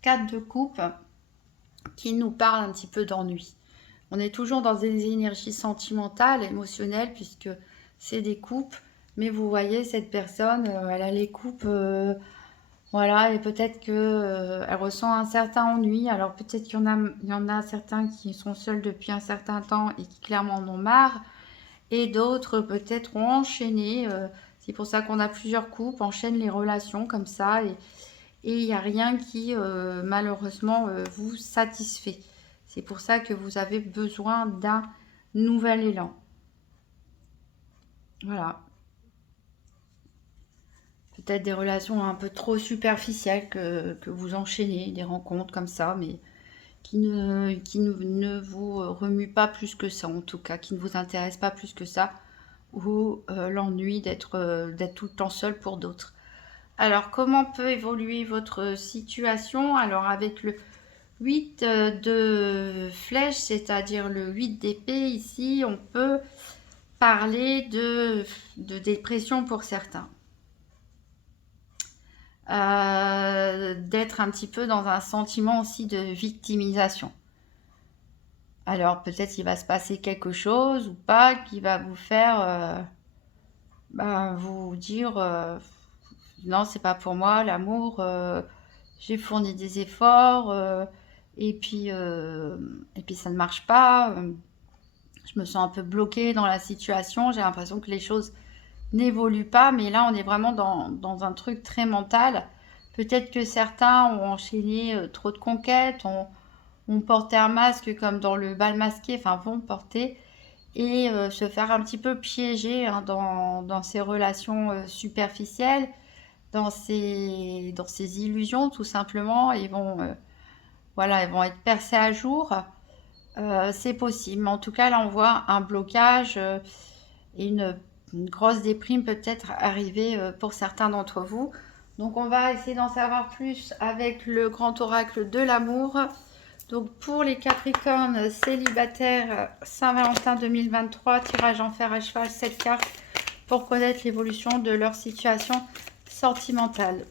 4 de coupe qui nous parle un petit peu d'ennui. On est toujours dans des énergies sentimentales, émotionnelles, puisque c'est des coupes. Mais vous voyez, cette personne, elle a les coupes, voilà, et peut-être que elle ressent un certain ennui. Alors peut-être qu'il y en a certains qui sont seuls depuis un certain temps et qui clairement en ont marre. Et d'autres peut-être ont enchaîné. C'est pour ça qu'on a plusieurs coupes, enchaînent les relations comme ça. Et il n'y a rien qui malheureusement vous satisfait. C'est pour ça que vous avez besoin d'un nouvel élan. Voilà. Peut-être des relations un peu trop superficielles que vous enchaînez, des rencontres comme ça, mais qui ne vous remuent pas plus que ça, en tout cas, qui ne vous intéressent pas plus que ça, ou l'ennui d'être tout le temps seul pour d'autres. Alors, comment peut évoluer votre situation? Alors, avec le 8 de flèche, c'est-à-dire le 8 d'épée, ici, on peut parler de dépression pour certains. D'être un petit peu dans un sentiment aussi de victimisation. Alors, peut-être qu'il va se passer quelque chose ou pas qui va vous faire vous dire non, c'est pas pour moi, l'amour, j'ai fourni des efforts et puis ça ne marche pas. Je me sens un peu bloquée dans la situation. J'ai l'impression que les choses n'évoluent pas. Mais là, on est vraiment dans un truc très mental. Peut-être que certains ont enchaîné trop de conquêtes, ont porté un masque comme dans le bal masqué, enfin vont porter, et se faire un petit peu piéger hein, dans ces relations superficielles, dans ces illusions tout simplement. Ils vont, voilà, ils vont être percés à jour. C'est possible. Mais en tout cas, là, on voit un blocage et une grosse déprime peut-être arriver pour certains d'entre vous. Donc, on va essayer d'en savoir plus avec le grand oracle de l'amour. Donc, pour les Capricornes célibataires, Saint-Valentin 2023, tirage en fer à cheval, 7 cartes pour connaître l'évolution de leur situation sentimentale.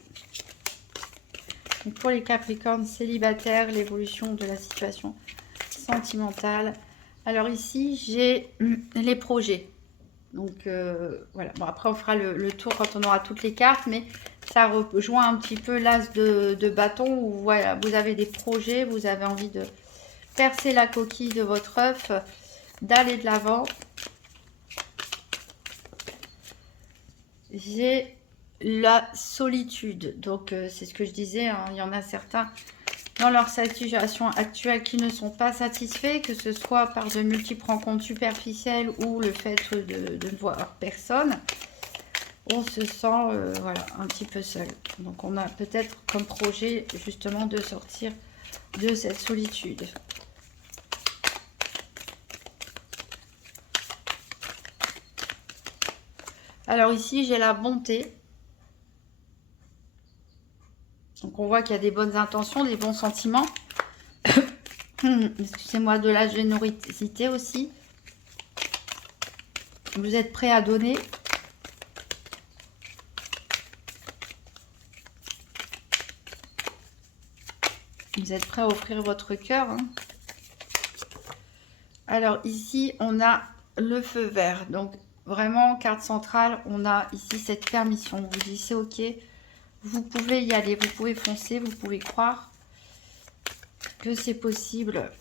Donc, pour les Capricornes célibataires, l'évolution de la situation sentimentale. Alors ici, j'ai les projets. Donc voilà, bon après on fera le tour quand on aura toutes les cartes, mais ça rejoint un petit peu l'as de bâton où voilà, vous avez des projets, vous avez envie de percer la coquille de votre œuf, d'aller de l'avant. J'ai la solitude, donc c'est ce que je disais, hein, il y en a certains dans leur situation actuelle qui ne sont pas satisfaits, que ce soit par de multiples rencontres superficielles ou le fait de ne voir personne. On se sent voilà, un petit peu seul. Donc on a peut-être comme projet justement de sortir de cette solitude. Alors ici, j'ai la bonté. Donc on voit qu'il y a des bonnes intentions, des bons sentiments. Excusez-moi, de la générosité aussi. Vous êtes prêt à donner. Vous êtes prêt à offrir votre cœur. Hein. Alors ici, on a le feu vert. Donc vraiment, carte centrale, on a ici cette permission. Vous dites c'est ok, vous pouvez y aller, vous pouvez foncer, vous pouvez croire que c'est possible.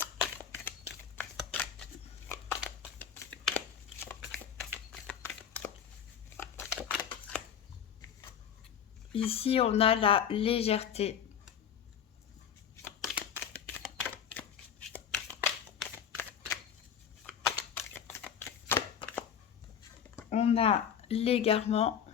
Ici, on a la légèreté. On a l'égarement.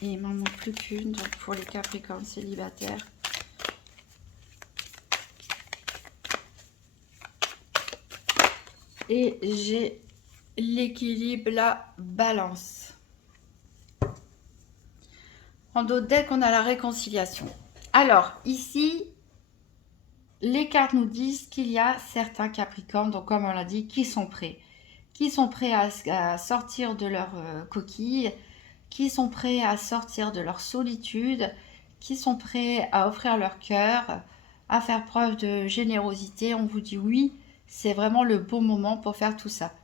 Et il m'en manque plus qu'une, donc pour les Capricornes célibataires. Et j'ai l'équilibre, la balance. En d'autres decks, on a la réconciliation. Alors, ici, les cartes nous disent qu'il y a certains Capricornes, donc comme on l'a dit, qui sont prêts à sortir de leur coquille, qui sont prêts à sortir de leur solitude, qui sont prêts à offrir leur cœur, à faire preuve de générosité. On vous dit oui, c'est vraiment le bon moment pour faire tout ça.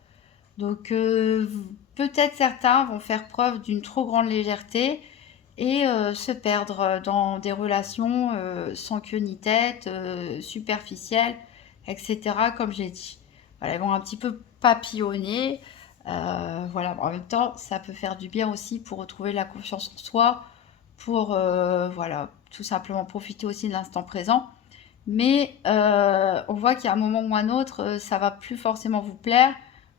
Donc peut-être certains vont faire preuve d'une trop grande légèreté et se perdre dans des relations sans queue ni tête, superficielles, etc. Comme j'ai dit. Voilà, ils vont un petit peu papillonner. Voilà, en même temps, ça peut faire du bien aussi pour retrouver la confiance en soi, pour voilà, tout simplement profiter aussi de l'instant présent. Mais on voit qu'il y a un moment ou un autre, ça va plus forcément vous plaire.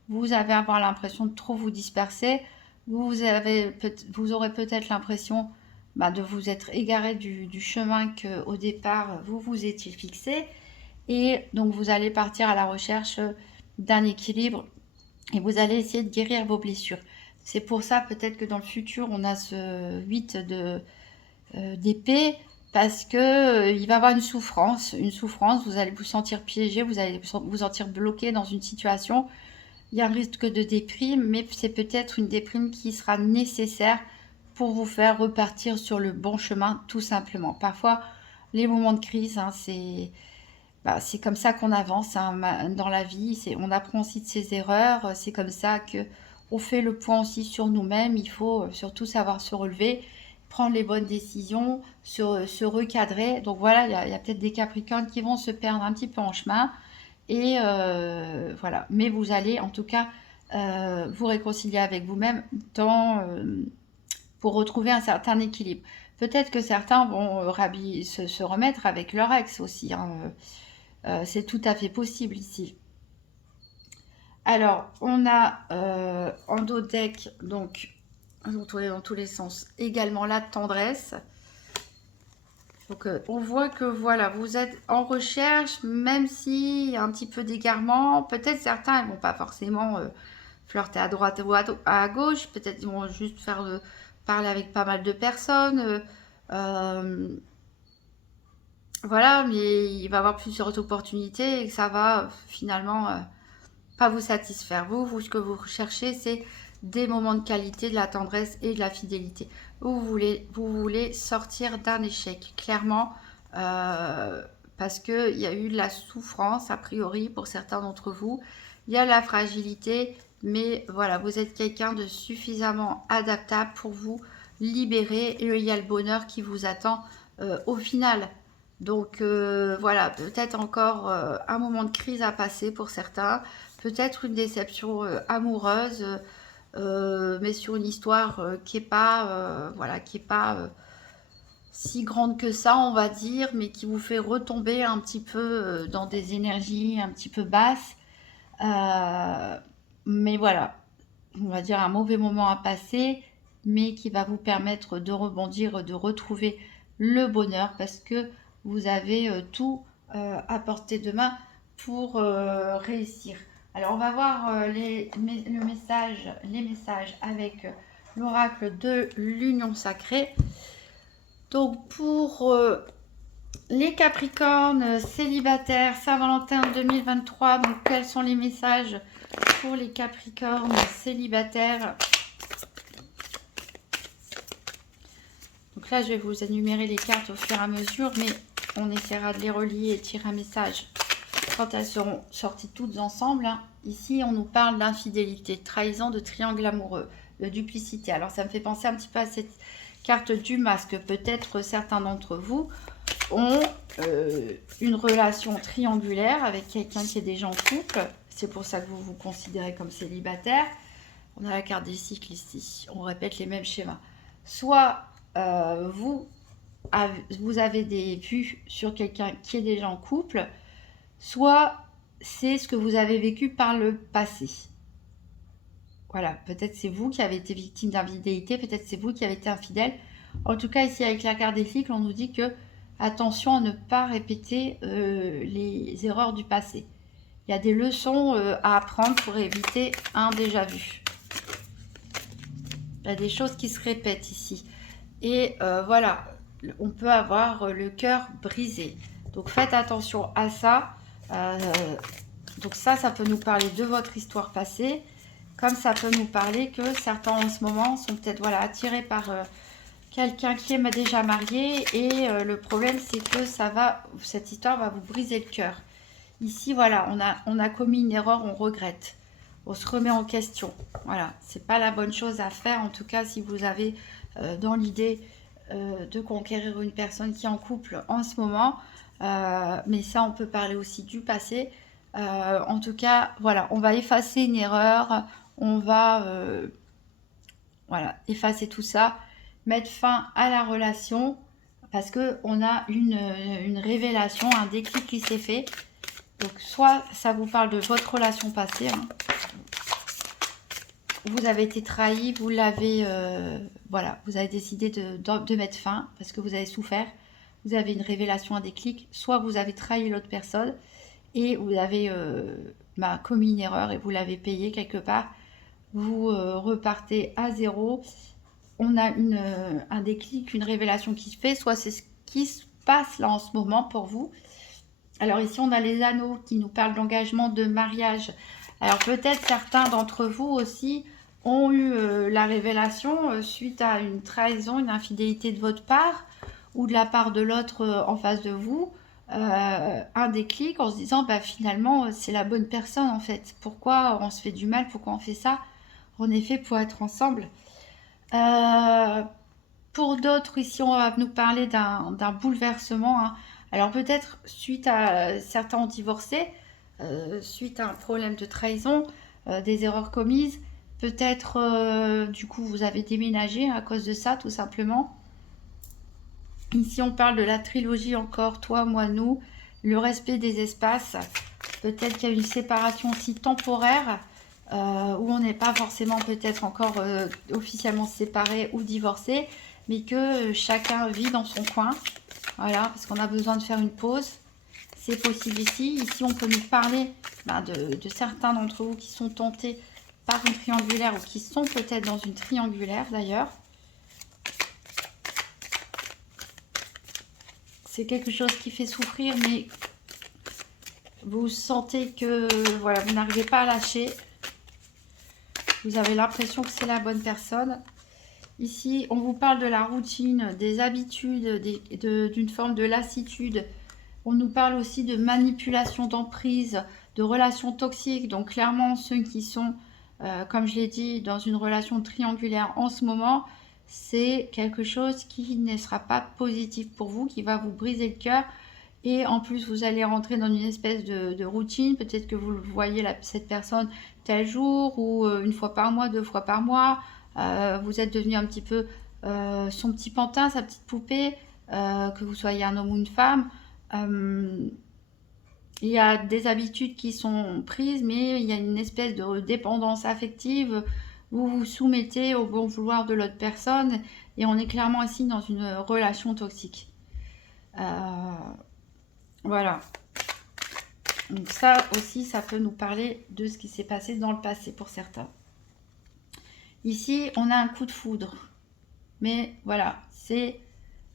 Vous allez avoir l'impression de trop vous disperser. Vous aurez peut-être l'impression de vous être égaré du chemin qu'au départ vous vous étiez fixé. Et donc vous allez partir à la recherche d'un équilibre et vous allez essayer de guérir vos blessures. C'est pour ça peut-être que dans le futur on a ce 8 d'épée. Parce que il va y avoir une souffrance, vous allez vous sentir piégé, vous allez vous sentir bloqué dans une situation. Il y a un risque de déprime, mais c'est peut-être une déprime qui sera nécessaire pour vous faire repartir sur le bon chemin, tout simplement. Parfois, les moments de crise, hein, c'est comme ça qu'on avance, hein, dans la vie. On apprend aussi de ses erreurs. C'est comme ça que on fait le point aussi sur nous-mêmes. Il faut surtout savoir se relever, prendre les bonnes décisions, se recadrer. Donc voilà, il y a peut-être des Capricornes qui vont se perdre un petit peu en chemin. Et voilà. Mais vous allez en tout cas vous réconcilier avec vous-même pour retrouver un certain équilibre. Peut-être que certains vont se remettre avec leur ex aussi, hein. C'est tout à fait possible ici. Alors, on a en dos deck, donc, vous tournez dans tous les sens, également la tendresse. Donc, on voit que voilà, vous êtes en recherche, même s'il y a un petit peu d'égarement. Peut-être certains ne vont pas forcément flirter à droite ou à gauche. Peut-être ils vont juste faire parler avec pas mal de personnes. Voilà, mais il va y avoir plusieurs opportunités et que ça va finalement pas vous satisfaire. Ce que vous recherchez, c'est des moments de qualité, de la tendresse et de la fidélité. Vous voulez sortir d'un échec, clairement, parce qu'il y a eu de la souffrance, a priori, pour certains d'entre vous. Il y a la fragilité, mais voilà, vous êtes quelqu'un de suffisamment adaptable pour vous libérer et il y a le bonheur qui vous attend au final. Donc voilà, peut-être encore un moment de crise à passer pour certains, peut-être une déception amoureuse, mais sur une histoire qui n'est pas, voilà, qui est pas si grande que ça, on va dire, mais qui vous fait retomber un petit peu dans des énergies un petit peu basses. Mais voilà, on va dire un mauvais moment à passer, mais qui va vous permettre de rebondir, de retrouver le bonheur, parce que vous avez tout à portée de main pour réussir. Alors on va voir les messages avec l'oracle de l'union sacrée. Donc pour les Capricornes célibataires, Saint-Valentin 2023, donc quels sont les messages pour les Capricornes célibataires? Donc là, je vais vous énumérer les cartes au fur et à mesure, mais on essaiera de les relier et tirer un message quand elles seront sorties toutes ensemble, hein. Ici, on nous parle d'infidélité, de trahison, de triangle amoureux, de duplicité. Alors, ça me fait penser un petit peu à cette carte du masque. Peut-être certains d'entre vous ont une relation triangulaire avec quelqu'un qui est déjà en couple. C'est pour ça que vous vous considérez comme célibataire. On a la carte des cycles ici. On répète les mêmes schémas. Soit vous avez des vues sur quelqu'un qui est déjà en couple, soit c'est ce que vous avez vécu par le passé. Voilà, peut-être c'est vous qui avez été victime d'infidélité, peut-être c'est vous qui avez été infidèle. En tout cas, ici avec la carte des cycles, on nous dit que attention à ne pas répéter les erreurs du passé. Il y a des leçons à apprendre pour éviter un déjà-vu. Il y a des choses qui se répètent ici. Et voilà, on peut avoir le cœur brisé. Donc faites attention à ça. Donc ça peut nous parler de votre histoire passée. Comme ça peut nous parler que certains en ce moment sont peut-être attirés par quelqu'un qui est déjà marié. Et le problème, c'est que cette histoire va vous briser le cœur. Ici, voilà, on a commis une erreur, on regrette. On se remet en question. Voilà, c'est pas la bonne chose à faire. En tout cas, si vous avez dans l'idée de conquérir une personne qui est en couple en ce moment. Mais ça, on peut parler aussi du passé. En tout cas, voilà, on va effacer une erreur. On va effacer tout ça. Mettre fin à la relation. Parce qu'on a une révélation, un déclic qui s'est fait. Donc, soit ça vous parle de votre relation passée, hein. Vous avez été trahi, vous l'avez, vous avez décidé de mettre fin parce que vous avez souffert. Vous avez une révélation, un déclic. Soit vous avez trahi l'autre personne et vous avez commis une erreur et vous l'avez payé quelque part. Vous repartez à zéro. On a un déclic, une révélation qui se fait. Soit c'est ce qui se passe là en ce moment pour vous. Alors ici, on a les anneaux qui nous parlent d'engagement, de mariage. Alors peut-être certains d'entre vous aussi ont eu la révélation suite à une trahison, une infidélité de votre part, ou de la part de l'autre en face de vous, un déclic en se disant bah, finalement c'est la bonne personne en fait. Pourquoi on se fait du mal, pourquoi on fait ça? On est fait pour être ensemble. Pour d'autres, ici on va nous parler d'un bouleversement, hein. Alors peut-être suite à certains ont divorcé, suite à un problème de trahison, des erreurs commises. Peut-être du coup vous avez déménagé à cause de ça tout simplement. Ici, on parle de la trilogie encore, toi, moi, nous, le respect des espaces. Peut-être qu'il y a une séparation aussi temporaire, où on n'est pas forcément peut-être encore officiellement séparé ou divorcé, mais que chacun vit dans son coin. Voilà, parce qu'on a besoin de faire une pause. C'est possible ici. Ici, on peut nous parler de certains d'entre vous qui sont tentés par une triangulaire ou qui sont peut-être dans une triangulaire d'ailleurs. C'est quelque chose qui fait souffrir, mais vous sentez que voilà, vous n'arrivez pas à lâcher. Vous avez l'impression que c'est la bonne personne. Ici, on vous parle de la routine, des habitudes, d'une forme de lassitude. On nous parle aussi de manipulation, d'emprise, de relations toxiques. Donc clairement, ceux qui sont, comme je l'ai dit, dans une relation triangulaire en ce moment, c'est quelque chose qui ne sera pas positif pour vous, qui va vous briser le cœur. Et en plus, vous allez rentrer dans une espèce de routine. Peut-être que vous voyez cette personne tel jour ou une fois par mois, 2 fois par mois. Vous êtes devenu un petit peu son petit pantin, sa petite poupée, que vous soyez un homme ou une femme. Il y a des habitudes qui sont prises, mais il y a une espèce de dépendance affective. Vous vous soumettez au bon vouloir de l'autre personne et on est clairement ici dans une relation toxique. Voilà. Donc ça aussi, ça peut nous parler de ce qui s'est passé dans le passé pour certains. Ici, on a un coup de foudre. Mais voilà, c'est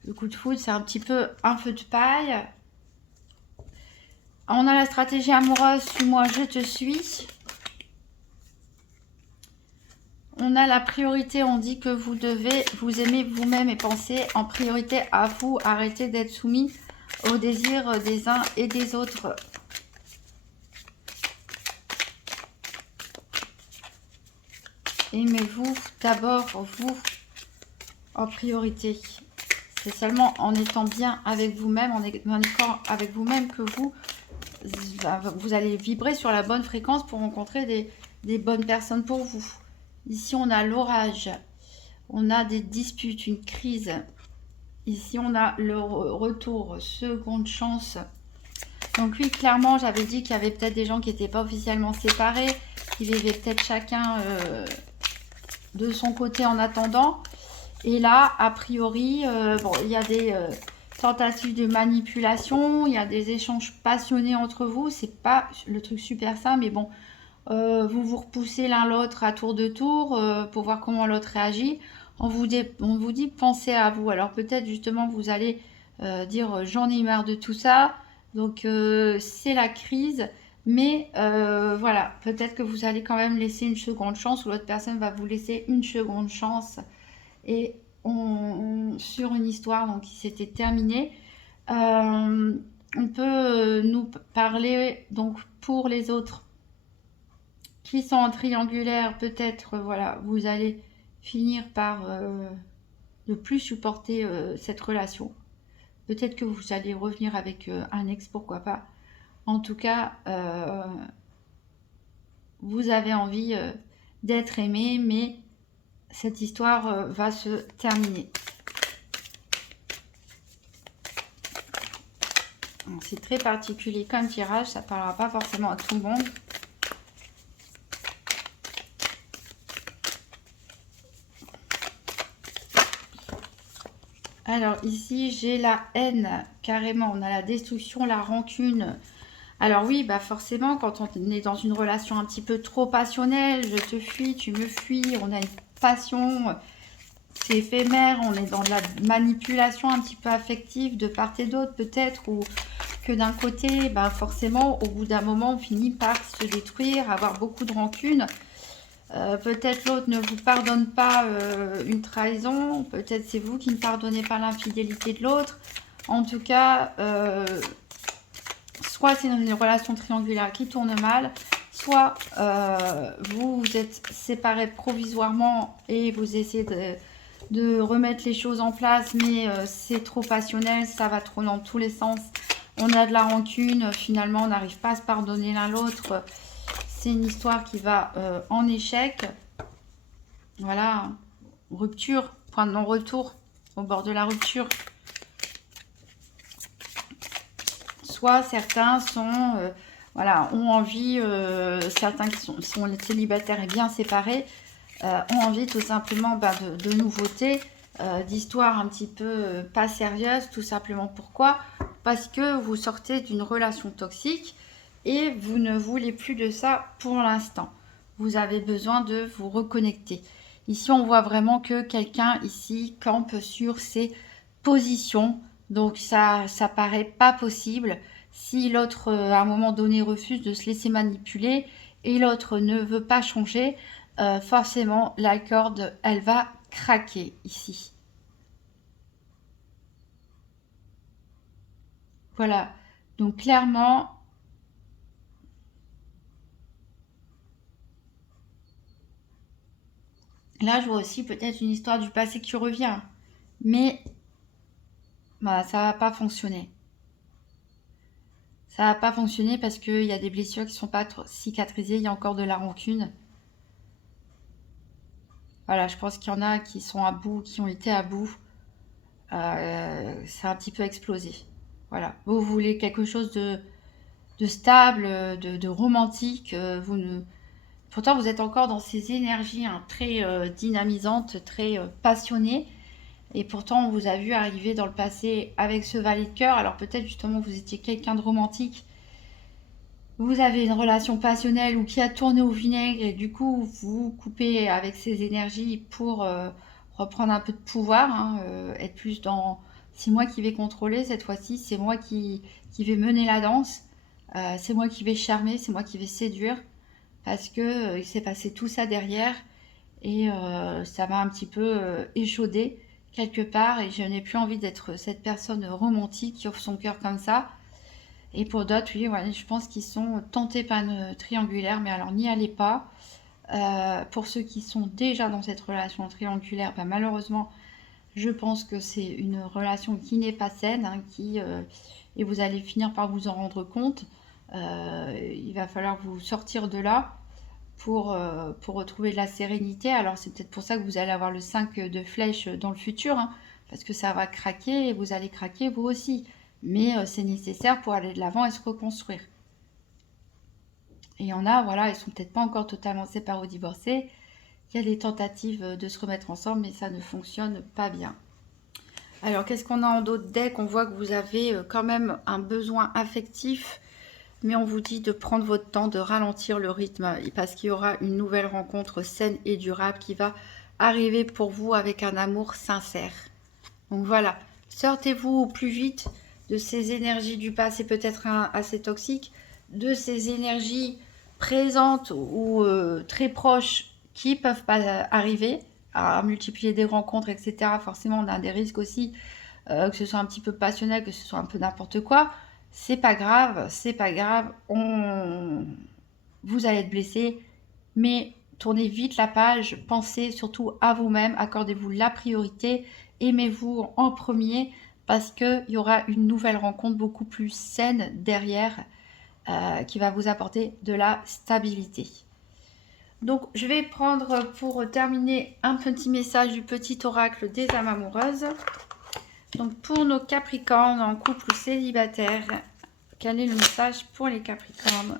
le coup de foudre, c'est un petit peu un feu de paille. On a la stratégie amoureuse, suis-moi, je te suis. On a la priorité, on dit que vous devez vous aimer vous-même et penser en priorité à vous. Arrêtez d'être soumis aux désirs des uns et des autres. Aimez-vous d'abord, vous, en priorité. C'est seulement en étant bien avec vous-même, en étant avec vous-même que vous allez vibrer sur la bonne fréquence pour rencontrer des bonnes personnes pour vous. Ici, on a l'orage. On a des disputes, une crise. Ici, on a le retour, seconde chance. Donc oui, clairement, j'avais dit qu'il y avait peut-être des gens qui n'étaient pas officiellement séparés, qui vivaient peut-être chacun de son côté en attendant. Et là, a priori, bon, il y a des tentatives de manipulation, il y a des échanges passionnés entre vous. C'est pas le truc super simple, mais bon, vous vous repoussez l'un l'autre à tour de tour pour voir comment l'autre réagit. On vous dit pensez à vous. Alors peut-être justement vous allez dire j'en ai marre de tout ça. Donc c'est la crise. Mais voilà, peut-être que vous allez quand même laisser une seconde chance ou l'autre personne va vous laisser une seconde chance. Et sur une histoire donc, qui s'était terminée. On peut nous parler donc pour les autres qui sont en triangulaire, peut-être voilà, vous allez finir par ne plus supporter cette relation. Peut-être que vous allez revenir avec un ex, pourquoi pas. En tout cas, vous avez envie d'être aimé, mais cette histoire va se terminer. C'est très particulier comme tirage, ça ne parlera pas forcément à tout le monde. Alors ici, j'ai la haine, carrément. On a la destruction, la rancune. Alors oui, bah forcément, quand on est dans une relation un petit peu trop passionnelle, je te fuis, tu me fuis, on a une passion, c'est éphémère, on est dans de la manipulation un petit peu affective de part et d'autre peut-être, ou que d'un côté, bah forcément, au bout d'un moment, on finit par se détruire, avoir beaucoup de rancune. Peut-être l'autre ne vous pardonne pas une trahison. Peut-être c'est vous qui ne pardonnez pas l'infidélité de l'autre. En tout cas, soit c'est une relation triangulaire qui tourne mal, soit vous vous êtes séparés provisoirement et vous essayez de remettre les choses en place, mais c'est trop passionnel, ça va trop dans tous les sens. On a de la rancune, finalement on n'arrive pas à se pardonner l'un l'autre. C'est une histoire qui va en échec. Voilà, rupture, point de non-retour, au bord de la rupture. Soit certains sont, voilà, ont envie, certains qui sont célibataires et bien séparés, ont envie tout simplement de nouveautés, d'histoires un petit peu pas sérieuses, tout simplement. Pourquoi? Parce que vous sortez d'une relation toxique et vous ne voulez plus de ça pour l'instant. Vous avez besoin de vous reconnecter. Ici, on voit vraiment que quelqu'un ici campe sur ses positions. Donc, ça paraît pas possible. Si l'autre, à un moment donné, refuse de se laisser manipuler et l'autre ne veut pas changer, forcément, la corde, elle va craquer ici. Voilà. Donc, clairement, là, je vois aussi peut-être une histoire du passé qui revient. Mais bah, ça va pas fonctionner. Ça va pas fonctionner parce qu'il y a des blessures qui sont pas cicatrisées. Il y a encore de la rancune. Voilà, je pense qu'il y en a qui sont à bout, qui ont été à bout. Ça a un petit peu explosé. Voilà. Vous voulez quelque chose de stable, de romantique. Vous ne... Pourtant, vous êtes encore dans ces énergies hein, très dynamisantes, très passionnées. Et pourtant, on vous a vu arriver dans le passé avec ce valet de cœur. Alors peut-être justement vous étiez quelqu'un de romantique. Vous avez une relation passionnelle ou qui a tourné au vinaigre et du coup vous coupez avec ces énergies pour reprendre un peu de pouvoir, hein, être plus dans c'est moi qui vais contrôler cette fois-ci, c'est moi qui vais mener la danse, c'est moi qui vais charmer, c'est moi qui vais séduire parce que il s'est passé tout ça derrière et ça m'a un petit peu échaudé quelque part et je n'ai plus envie d'être cette personne romantique qui offre son cœur comme ça. Et pour d'autres, oui, ouais, je pense qu'ils sont tentés par une triangulaire, mais alors n'y allez pas. Pour ceux qui sont déjà dans cette relation triangulaire, bah, malheureusement, je pense que c'est une relation qui n'est pas saine, hein, et vous allez finir par vous en rendre compte. Il va falloir vous sortir de là pour retrouver de la sérénité. Alors c'est peut-être pour ça que vous allez avoir le 5 de flèche dans le futur, hein, parce que ça va craquer et vous allez craquer vous aussi. Mais c'est nécessaire pour aller de l'avant et se reconstruire. Et il y en a, voilà, ils sont peut-être pas encore totalement séparés ou divorcés. Il y a des tentatives de se remettre ensemble, mais ça ne fonctionne pas bien. Alors, qu'est-ce qu'on a en d'autres decks? On voit que vous avez quand même un besoin affectif, mais on vous dit de prendre votre temps, de ralentir le rythme, parce qu'il y aura une nouvelle rencontre saine et durable qui va arriver pour vous avec un amour sincère. Donc voilà, sortez-vous au plus vite de ces énergies du passé peut-être assez toxiques, de ces énergies présentes ou très proches qui peuvent pas arriver à multiplier des rencontres, etc. Forcément, on a des risques aussi, que ce soit un petit peu passionnel, que ce soit un peu n'importe quoi. C'est pas grave, c'est pas grave. Vous allez être blessé, mais tournez vite la page. Pensez surtout à vous-même, accordez-vous la priorité, aimez-vous en premier parce qu'il y aura une nouvelle rencontre beaucoup plus saine derrière qui va vous apporter de la stabilité. Donc, je vais prendre pour terminer un petit message du petit oracle des âmes amoureuses. Donc, pour nos Capricornes en couple ou célibataire, quel est le message pour les Capricornes?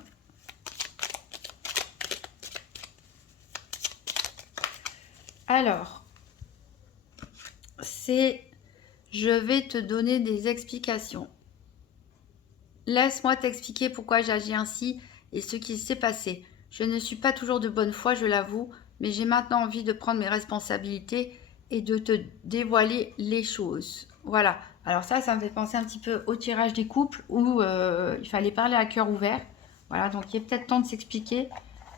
Alors, c'est je vais te donner des explications. Laisse-moi t'expliquer pourquoi j'agis ainsi et ce qui s'est passé. Je ne suis pas toujours de bonne foi, je l'avoue, mais j'ai maintenant envie de prendre mes responsabilités et de te dévoiler les choses. Voilà. Alors ça me fait penser un petit peu au tirage des couples où il fallait parler à cœur ouvert. Voilà, donc il est peut-être temps de s'expliquer.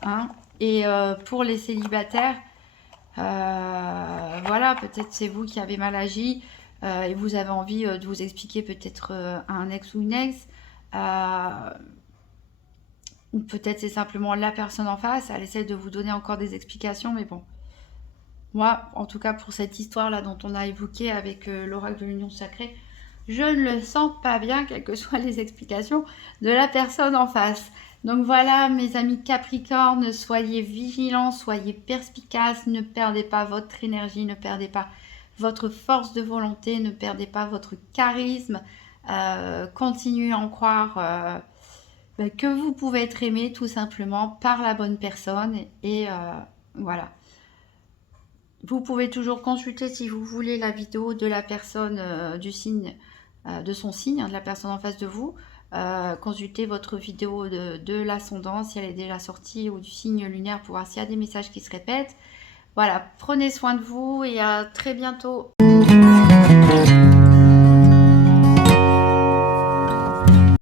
Hein. Et pour les célibataires, voilà, peut-être c'est vous qui avez mal agi et vous avez envie de vous expliquer peut-être à un ex ou une ex. Ou peut-être c'est simplement la personne en face, elle essaie de vous donner encore des explications, mais bon. Moi, en tout cas pour cette histoire-là dont on a évoqué avec l'oracle de l'union sacrée, je ne le sens pas bien, quelles que soient les explications de la personne en face. Donc voilà, mes amis Capricorne, soyez vigilants, soyez perspicaces, ne perdez pas votre énergie, ne perdez pas votre force de volonté, ne perdez pas votre charisme, continuez à en croire que vous pouvez être aimé tout simplement par la bonne personne et voilà. Vous pouvez toujours consulter si vous voulez la vidéo de la personne du signe, de son signe, hein, de la personne en face de vous. Consultez votre vidéo de l'ascendant si elle est déjà sortie ou du signe lunaire pour voir s'il y a des messages qui se répètent. Voilà, prenez soin de vous et à très bientôt.